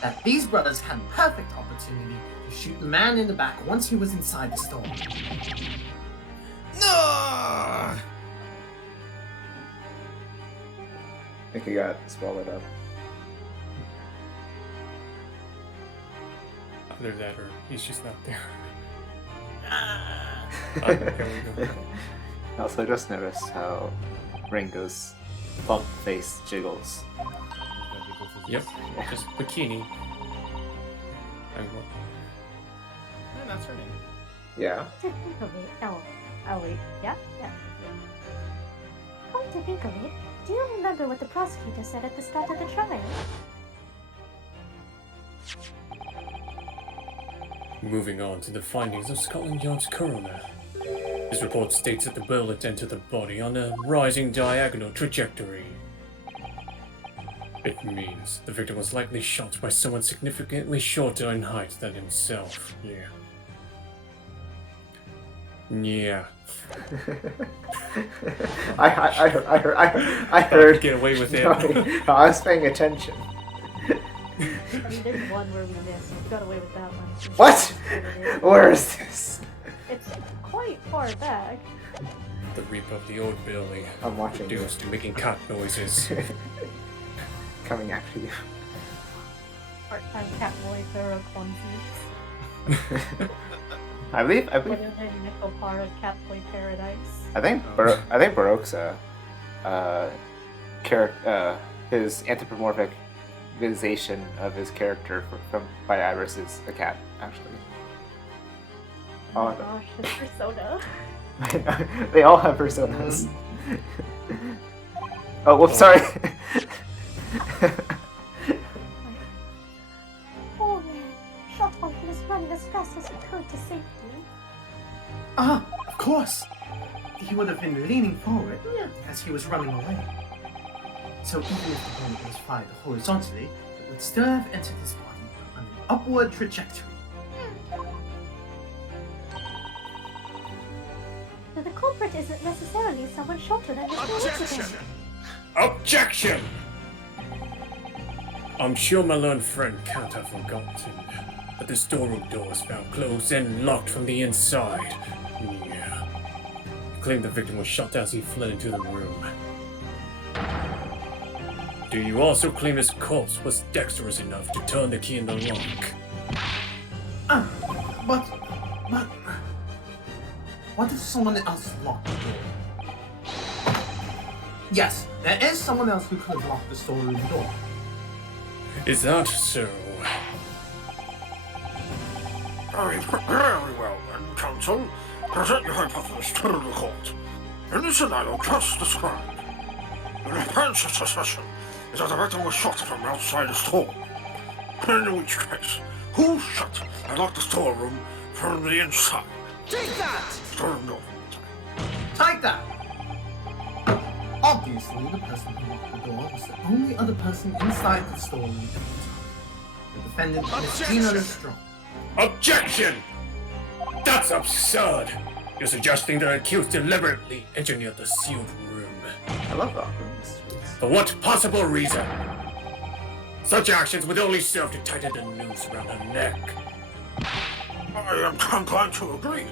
that these brothers had a perfect opportunity to shoot the man in the back once he was inside the store. No! I think he got swallowed up. Either that or he's just not there. There we go. Also, just notice how Ringo's plump face jiggles. Yep, just bikini. And that's her name. Yeah. To think of it, oh wait, yeah. Come to think of it, do you remember what the prosecutor said at the start of the trial? moving on to the findings of Scotland Yard's coroner. His report states that the bullet entered the body on a rising diagonal trajectory. It means the victim was likely shot by someone significantly shorter in height than himself. Yeah. I heard. Get away with it. No, I was paying attention. I mean, there's one where we missed. We got away with that one. What? Where is this? It's quite far back. The reap of the old building. I'm watching. Reduced to making cat noises. Coming after you. Part-time Catboy Pharaoh clumsies. I believe. Better than Nickel Par of Catboy Paradise. I think Baroque's his anthropomorphic visualization of his character by Iris is a cat, actually. Oh my gosh, this persona. They all have personas. Oh, whoops, sorry. Oh man, shot while he was running as fast as he could to safety. Ah, of course. He would have been leaning forward as he was running away. So even if the bullet was fired horizontally, it would still have entered his body on an upward trajectory. So the culprit isn't necessarily someone shorter than Mr. Winterbank. Objection! I'm sure my learned friend can't have forgotten that the storeroom door was found closed and locked from the inside. Yeah. He claimed the victim was shot as he fled into the room. Do you also claim his corpse was dexterous enough to turn the key in the lock? But... What if someone else locked the door? Yes, there is someone else who could have locked the storeroom door. Is that so? Very well then, counsel. Present your hypothesis to the court. In the scenario just described, the defense suspicion is that the victim was shot from outside the store. In which case, who shot and locked the storeroom from the inside? Take that! Storeroom door. Take that! Obviously, the person who locked the door was the only other person inside the storeroom at the time. The defendant, Miss Gina Lestrade. Objection! That's absurd! You're suggesting the accused deliberately engineered the sealed room. I love Rockland mysteries. For what possible reason? Such actions would only serve to tighten the noose around her neck. I am inclined to agree,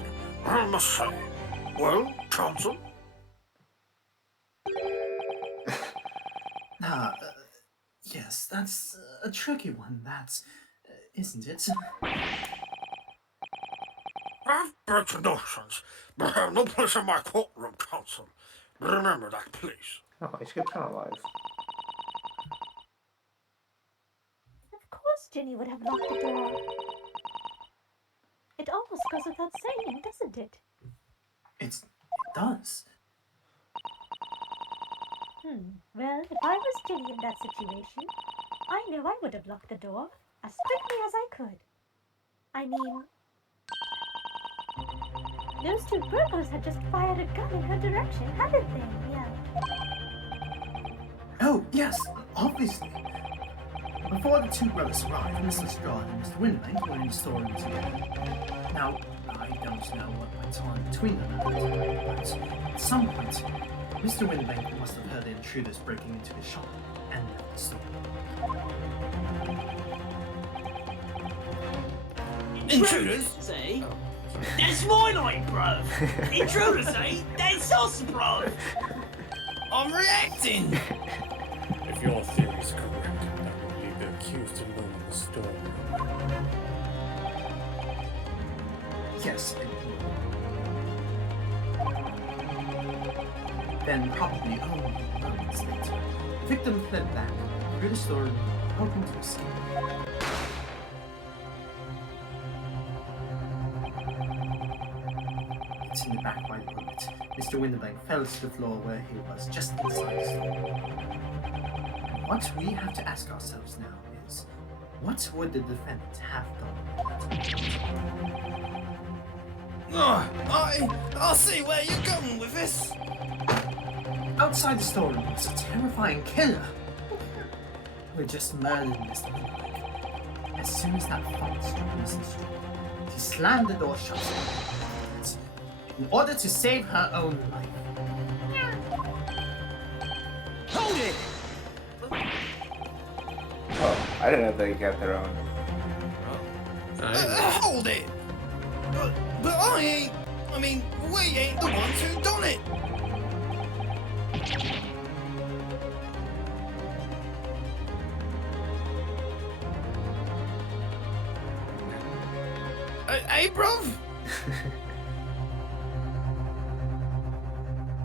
I must say. Well, Johnson? Yes, that's a tricky one, that's... isn't it? I've broken notions, but I have no place in my courtroom, Johnson. Remember that, please. Oh, I should get kind of alive. Of course Ginny would have locked the door. It almost goes without saying, doesn't it? It does. Well, if I was Ginny in that situation, I know I would have locked the door as quickly as I could. I mean, those two burglars had just fired a gun in her direction, hadn't they? Yeah. Oh, yes, obviously. Before the two brothers arrived, Mr. Straw and Mr. Winbank were in the storeroom together. Now, I don't know what went on between them, but at some point, Mr. Winbank must have heard the intruders breaking into his shop and left the store. Intruders, eh? That's my line, bruv. Intruders, eh? That's us, bruv. I'm reacting. If your theory is correct, that will leave the accused alone in the storeroom. Yes, it would. Then, probably only moments later, the victim fled back through the storeroom, hoping to escape. In the back right pocket, Mr. Winterbank fell to the floor where he was, just inside the store. And what we have to ask ourselves now is, what would the defendant have done? I'll see where you're going with this. Outside the storeroom was a terrifying killer who had just murdered Mr. Winterbank. As soon as that thought struck Mrs. Straw, she slammed the door shut in order to save her own life. Hold it! Oh, I didn't know they got their own. Hold it! But I ain't... I mean, we ain't the ones who done it! Hey, bruv?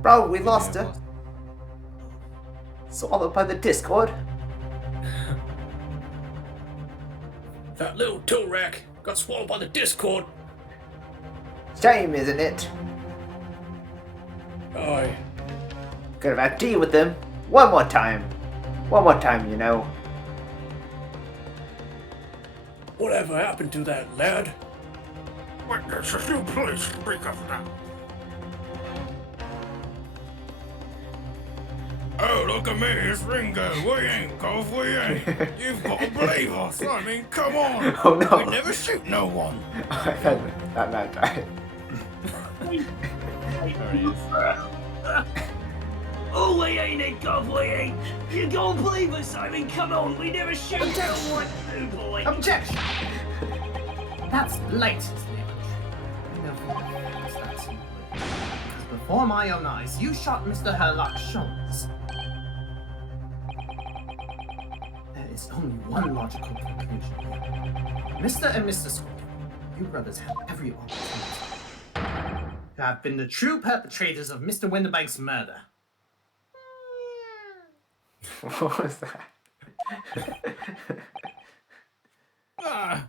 Bro, we lost her. Swallowed by the Discord. That little toe rack got swallowed by the Discord. Shame, isn't it? Aye. Could have had tea with them. One more time. One more time, you know. Whatever happened to that lad? Witness, if you please speak up now. Oh, look at me, it's Ringo. We ain't, Gov, we ain't. You've got to believe us. I mean, come on. Oh no. We never shoot no one. That man died. There he is. Oh, we ain't it, Gov, we ain't. You gon' believe us, I mean, come on, we never shoot no one, new boy. Objection! That's blatantly untrue. I know for a fact that's you would. Because before my own eyes, you shot Mr. Herlock Jones. There is only one logical conclusion here. Mr. and Mr. Scorpion, you brothers have every opportunity to have been the true perpetrators of Mr. Winterbank's murder. What was that? Oh.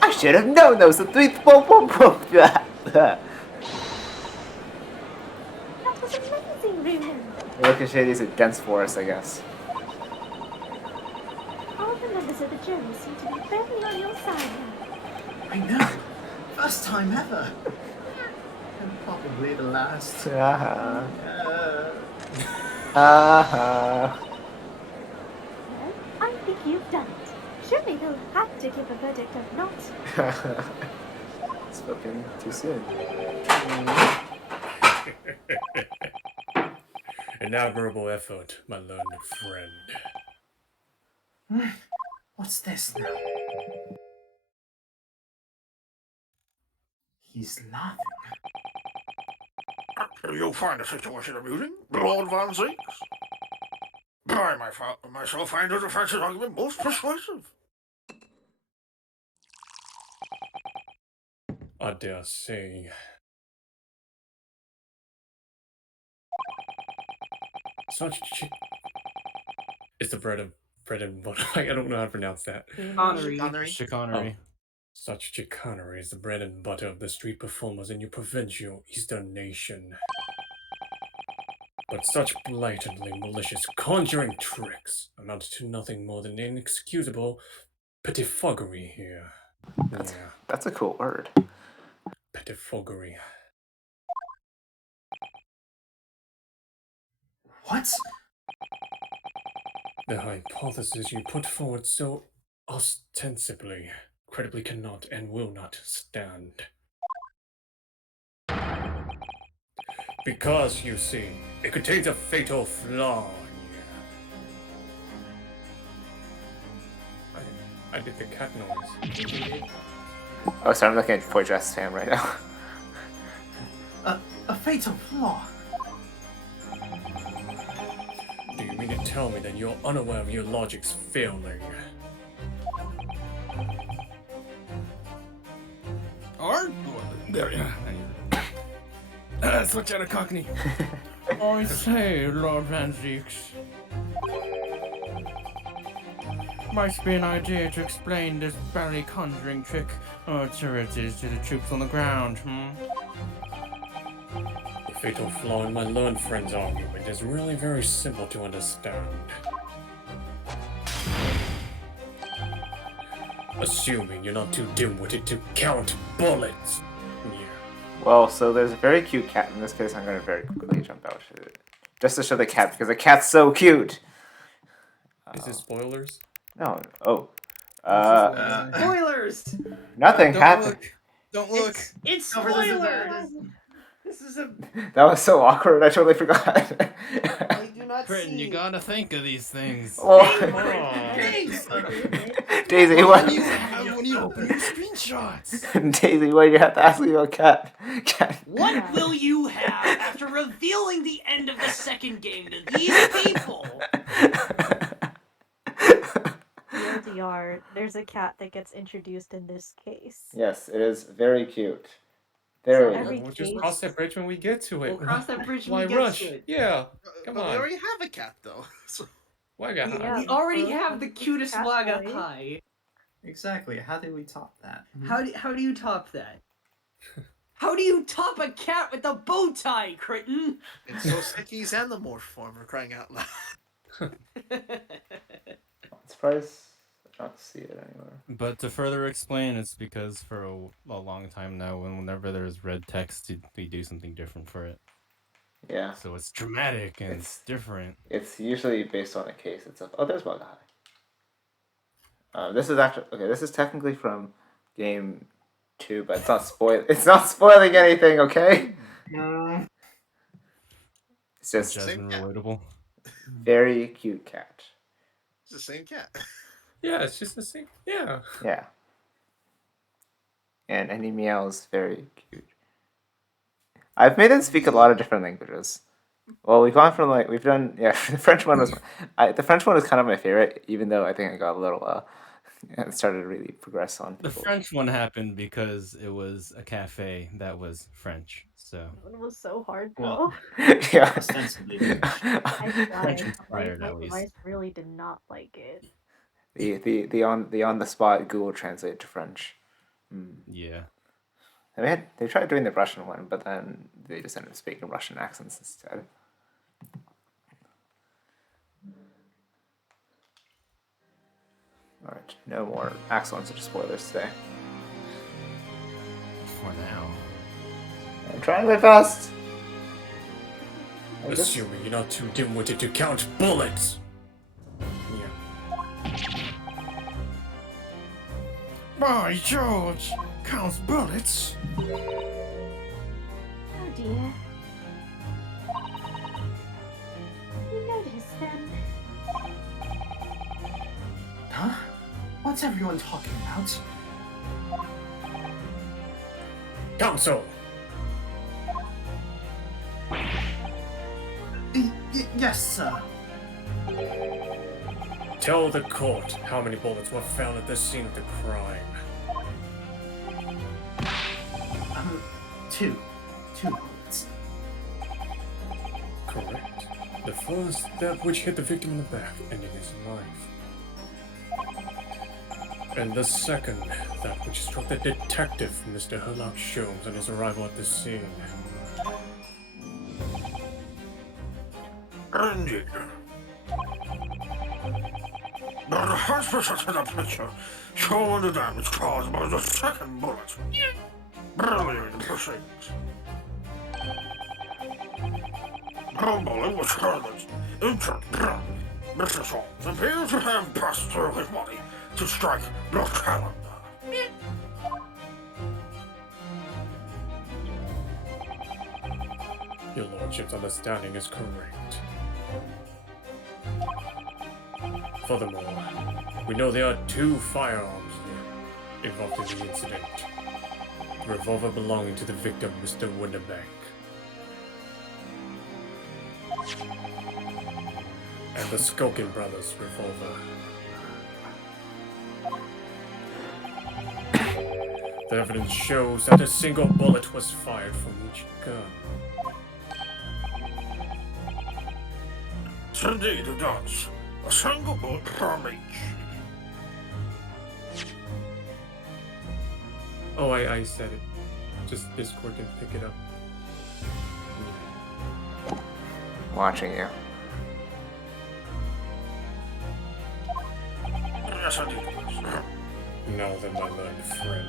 I should have known those. The three. That was amazing, Raymond. Look at Shady's a dense forest, I guess. All the members of the jury seem to be firmly on your side now. I know. First time ever. And probably the last. Uh-huh. Uh, Uh-huh. Well, I think you've done it. Surely they'll have to give a verdict of not. Spoken too soon. An admirable effort, my learned friend. What's this now? He's laughing. Do you find the situation amusing, Lord Van Zeeks? I myself find the defense's argument most persuasive. I dare say. Such it's the bread and butter. I don't know how to pronounce that. Connery. Chicanery. Such chicanery is the bread and butter of the street performers in your provincial eastern nation. But such blatantly malicious conjuring tricks amount to nothing more than inexcusable pettifoggery here. That's a cool word. Pettifoggery. What? The hypothesis you put forward so ostensibly, credibly cannot and will not stand. Because, you see, it contains a fatal flaw. I did the cat noise. Oh, sorry, I'm looking at Poor Dress Sam right now. A fatal flaw. Do you mean to tell me that you're unaware of your logic's failing? Or there, yeah. Switch out of Cockney. I say, Lord Van Zeeks. Might be an idea to explain this very conjuring trick or authorities to the troops on the ground, The fatal flaw in my learned friend's argument is really very simple to understand. Assuming you're not too dim-witted to count bullets. Yeah. Well, so there's a very cute cat. In this case, I'm going to very quickly jump out to it. Just to show the cat, because the cat's so cute! Is this spoilers? No. Oh. Spoilers! Nothing Don't happened. look. Don't look. It's Cover this in spoilers! This is a. That was so awkward, I totally forgot. I do not Critton, see. you gotta think of these things. Oh. Thanks! Daisy, What what? do you have when you open your screenshots? Daisy, why do you have to ask me about cat? What will you have after revealing the end of the second game to these people? TLDR, there's a cat that gets introduced in this case. Yes, it is very cute. So Very. every We'll just case- cross that bridge when we get to it. We'll cross that bridge Why when we get rush? to it. Yeah. Come But on. we already have a cat, though. So Why got Yeah. We already well, have the cutest cat Wagga boy. pie. Exactly. How do we top that? How do you top that? How do you top a cat with a bow tie, Critton? it's Soseki's Animorph form, for crying out loud. I'm surprised I don't see it anywhere. But to further explain, it's because for a long time now, whenever there's red text, we do something different for it. Yeah. So it's dramatic and it's different. It's usually based on a case itself. Oh, there's one guy. This is actually okay. This is technically from game 2, but it's not It's not spoiling anything. Okay. It's just Jasmine cat. relatable. very cute cat. It's the same cat. Yeah, it's just the same. Yeah. Yeah. And he meows very cute. I've made it speak a lot of different languages. Well, we've gone from we've done the French one was the French one was kind of my favorite, even though I think I got a little it started to really progress on The people. French one happened because it was a cafe that was French. So It was so hard Well, though. Yeah. Ostensibly. I French tried. inspired, My at least. device really did not like it. The on the spot Google Translate to French. yeah. They tried doing the Russian one, but then they just ended up speaking Russian accents instead. Alright, no more excellent spoilers today. For now. I'm trying my best. I just- Assuming you're not too dim-witted to count bullets. Yeah. By George! Counts bullets? Oh dear. You noticed then? Huh? What's everyone talking about? Council! Yes, sir. Tell the court how many bullets were found at the scene of the crime. Two. Two bullets. Correct. The first, that which hit the victim in the back, ending his life. And the second, that which struck the detective, Mr. Herlock Sholmes, on his arrival at the scene. Indeed. But the hospital in the picture showing the damage caused by the second bullet. Brilliant proceedings. The bullet was Herman's injured brain. Mr. Sholmes appears to have passed through his body to strike the calendar. Your lordship's understanding is correct. Furthermore, we know there are two firearms here involved in the incident. The revolver belonging to the victim, Mr. Winterbank. And the Skulkin brothers' revolver. The evidence shows that a single bullet was fired from each gun. Indeed it does. A single bullet from each. Oh, I said it. Just Discord can pick it up. Watching you. Yes, indeed it is. Now then, my learned friend.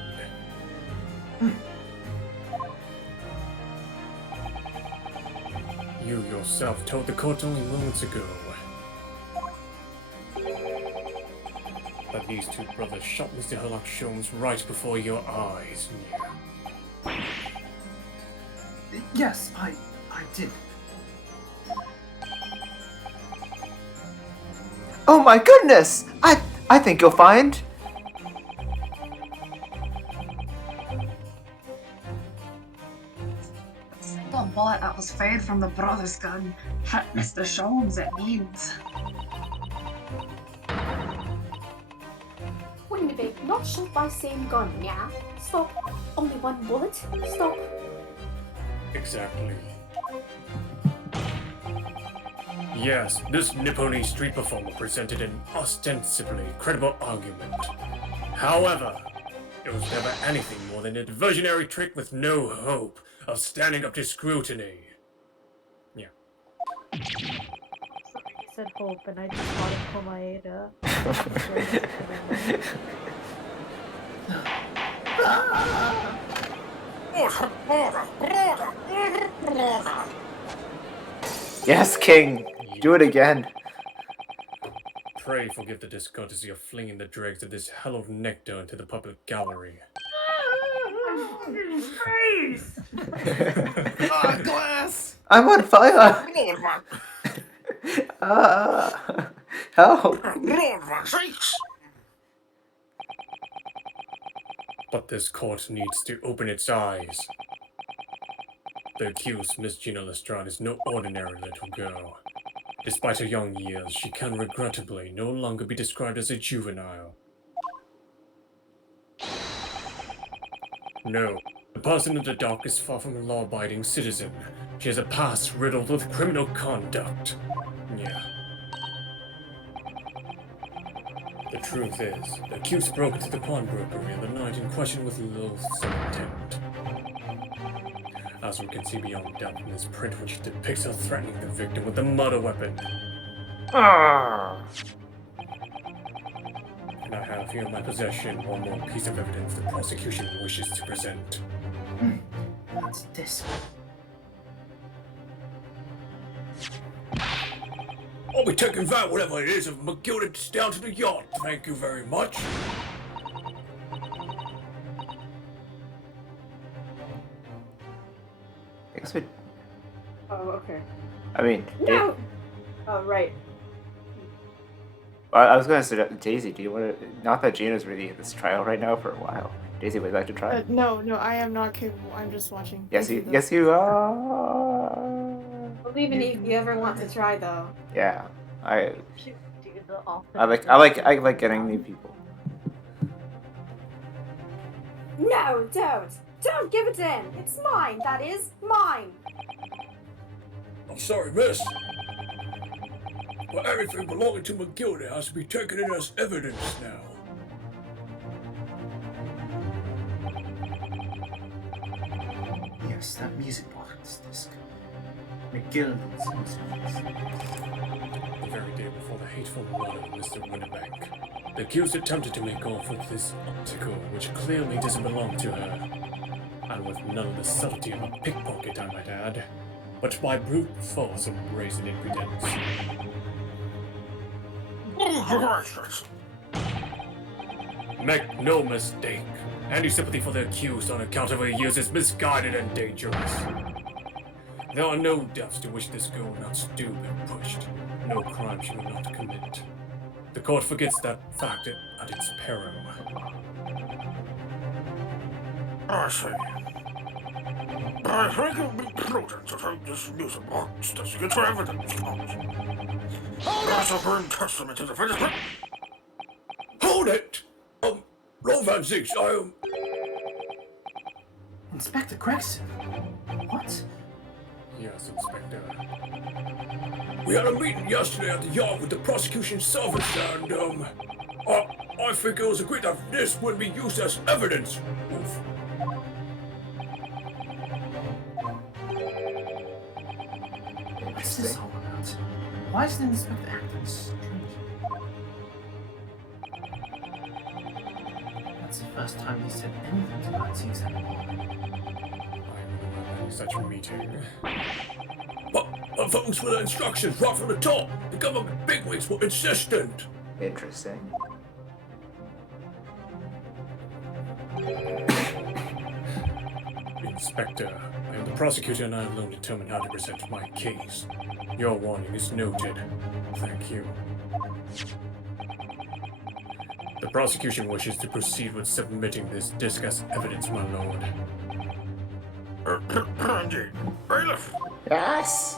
You yourself told the court only moments ago that these two brothers shot Mr. Herlock Sholmes right before your eyes. Yes, I did. Oh my goodness! I think you'll find. The bullet that was fired from the brother's gun hit Mr. Sholmes, it means. Winterbank, not shot by same gun, yeah? Stop. Only one bullet? Stop. Exactly. Yes, this Nipponi street performer presented an ostensibly credible argument. However, it was never anything more than a diversionary trick with no hope of standing up to scrutiny. Yeah. Sorry, I said hope and I just thought of Komaeda. Yes, King. Do it again. Pray forgive the discourtesy of flinging the dregs of this hallowed nectar into the public gallery. Face! Glass! I'm on fire. Lord, man. Help. Lord, man, sakes! But this court needs to open its eyes. The accused, Miss Gina Lestrade, is no ordinary little girl. Despite her young years, she can regrettably no longer be described as a juvenile. No, the person in the dock is far from a law-abiding citizen. She has a past riddled with criminal conduct. Yeah. The truth is, the accused broke into the pawnbrokery on the night in question with loathsome intent. As we can see beyond doubt in this print which depicts her threatening the victim with a murder weapon. And I have here in my possession one more piece of evidence the prosecution wishes to present. its disc. I'll be taking that, whatever it is, of McGilded down to the yacht. Thank you very much. I guess we. Oh, okay. I mean, No! Oh, right. I was going to suggest, Daisy, do you want to? Not that Gina's really in this trial right now for a while. Daisy, would you like to try? No, I am not capable. I'm just watching. Yes, Thank you. Yes, you are. Well, even if you ever want to try, though. Yeah, I Should do the I like getting new people. No, don't! Don't give it to him! It's mine, that is, mine! I'm sorry, miss. But everything belonging to McGilded has to be taken in as evidence now. Yes, that music box disc. McGilden's music. The very day before the hateful murder of Mr. Winterbank, the accused attempted to make off with this optical, which clearly doesn't belong to her. And with none of the subtlety of a pickpocket, I might add, but by brute force and brazen impudence. Gracious. Make no mistake, any sympathy for the accused on account of her years is misguided and dangerous. There are no depths to which this girl will not stoop and pushed, no crime she will not commit. The court forgets that fact at its peril. I see. I think it would be prudent to take this music box to get your evidence comes. As a grim testament to the finished. Hold it! Lord Van Zix, Inspector Gregson? What? Yes, Inspector. We had a meeting yesterday at the yard with the prosecution service, and, I think it was agreed that this would be used as evidence. Oof. What's this all about? Why is the inspector acting strange? That's the first time he said anything to Nancy's anymore. Such a meeting. But those were the instructions right from the top. The government bigwigs were insistent. Interesting. Inspector, I am the prosecutor and I alone determine how to present my case. Your warning is noted. Thank you. The prosecution wishes to proceed with submitting this disc as evidence, my lord. Indeed. Bailiff. Yes.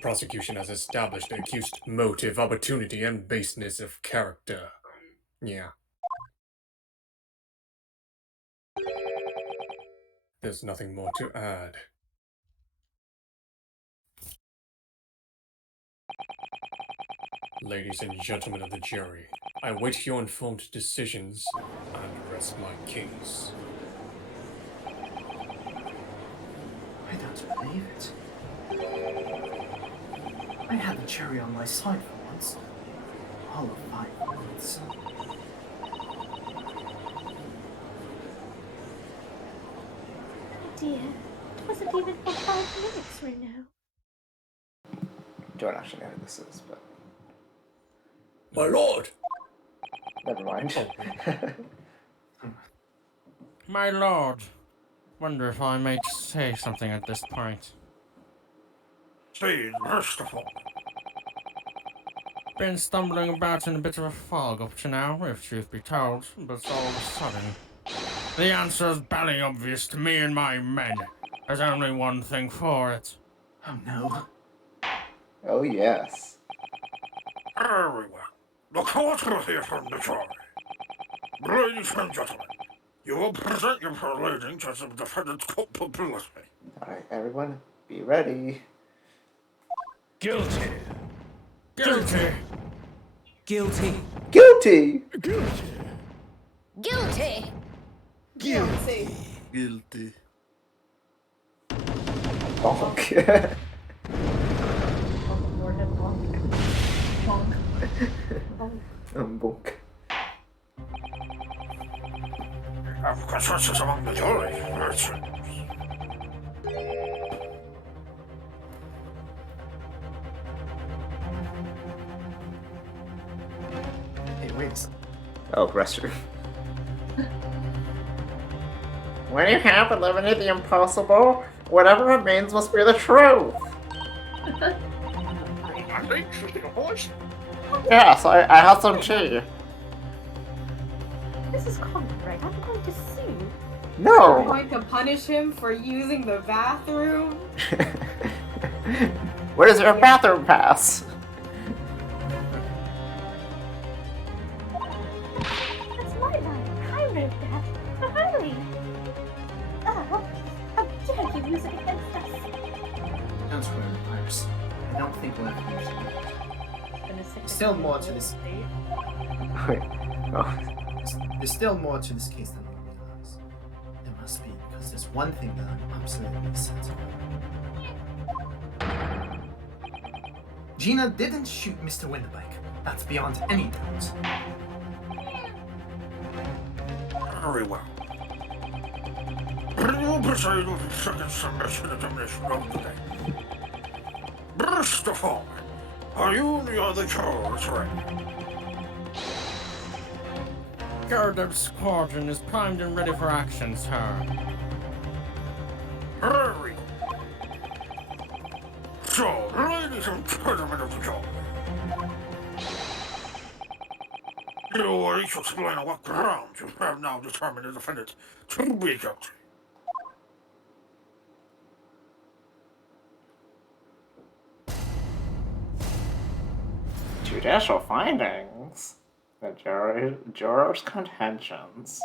Prosecution has established the accused's motive, opportunity, and baseness of character. Yeah. There's nothing more to add. Ladies and gentlemen of the jury, I await your informed decisions and rest my case. I don't believe it. I had the cherry on my side for once. All of 5 minutes. Dear, it wasn't even for 5 minutes right now. Don't actually know who this is, but My lord! never mind. My lord, wonder if I may say something at this point. Speed, merciful. Been stumbling about in a bit of a fog up to now, if truth be told, but all of a sudden, the answer's barely obvious to me and my men. There's only one thing for it. Oh no. Oh yes. Everyone, the court will hear from the jury. Ladies and gentlemen, you will present your relating to the defendant's culpability. Alright, everyone, be ready. Guilty. Guilty! Guilty. Guilty! Guilty. Guilty! Guilty. Guilty. Bonk. Bonk. have consensus among the jury, it seems. Hey, wait a second. Oh, restroom. When you have eliminated the impossible, whatever remains must be the truth. Yes, I had some tea. This is copyright. I'm going to sue. You're No. going to punish him for using the bathroom? Where's your bathroom pass? That's my line. I wrote that. Hurry! How dare you use it against us? Don't worry, Iris. I don't think we'll ever use it. There's still more to this. Wait. Oh. There's still more to this case than we realize. There must be, because there's one thing that I'm absolutely certain of. Gina didn't shoot Mr. Winterbike. That's beyond any doubt. Very well. We will proceed with the second submission examination of the day. Mr. Foreman, are you and the other jurors ready? Girder Squadron is primed and ready for action, sir. Very good. So, ladies and gentlemen of the jury, you will each explain on what grounds you have now determined the defendant to be guilty. Judicial findings. The jurors' contentions.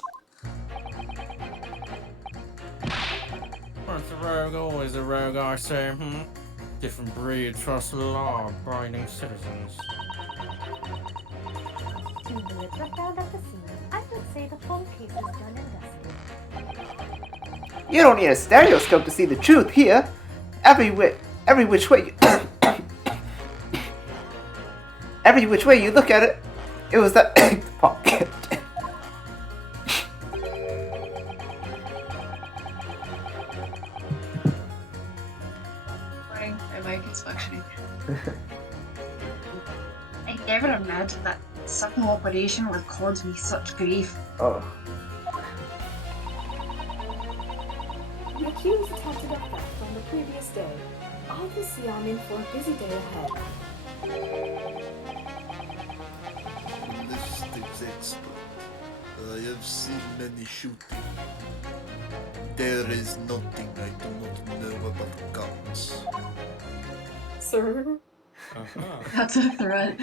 Once a rogue, always a rogue, I say, Different breed, trust the law, abiding citizens. 2 bullets were found at the scene. I would say the whole case is done and dusted. You don't need a stereoscope to see the truth here. Every which way every which way you look at it, it was that pocket. Sorry, my mic is functioning. I never imagined that simple operation would cause me such grief. Oh. The accused attempted a theft on the previous day. I can see I'm in for a busy day ahead. Ballistics expert. I have seen many shooting. There is nothing I do not know about guns. Sir? That's a threat.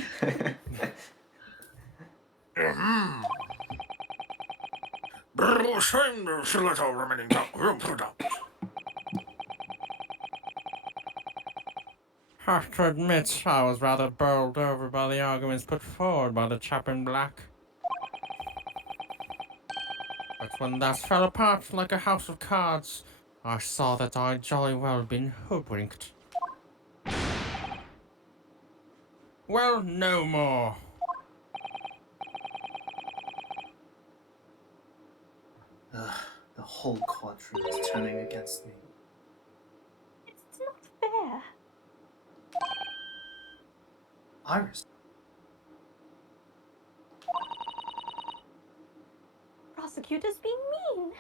Send the stiletto remaining room for doubt. Have to admit, I was rather bowled over by the arguments put forward by the chap in black. But when that fell apart like a house of cards, I saw that I'd jolly well been hoodwinked. Well, no more. The whole courtroom is turning against me. It's not fair. Iris. Prosecutors being mean.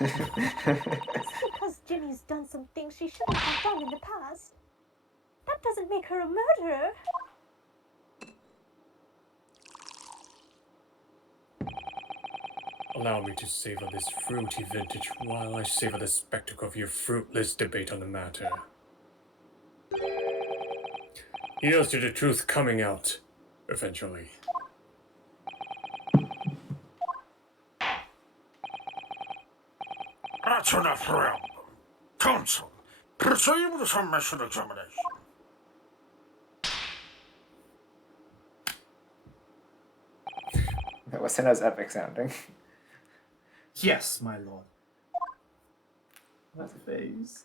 Just because Ginny's done some things she shouldn't have done in the past, that doesn't make her a murderer. Allow me to savor this fruity vintage while I savor the spectacle of your fruitless debate on the matter. Here's to the truth coming out, eventually. That's enough preamble. Counsel, proceed with the submission examination. That wasn't as epic sounding. Yes, my lord. That face.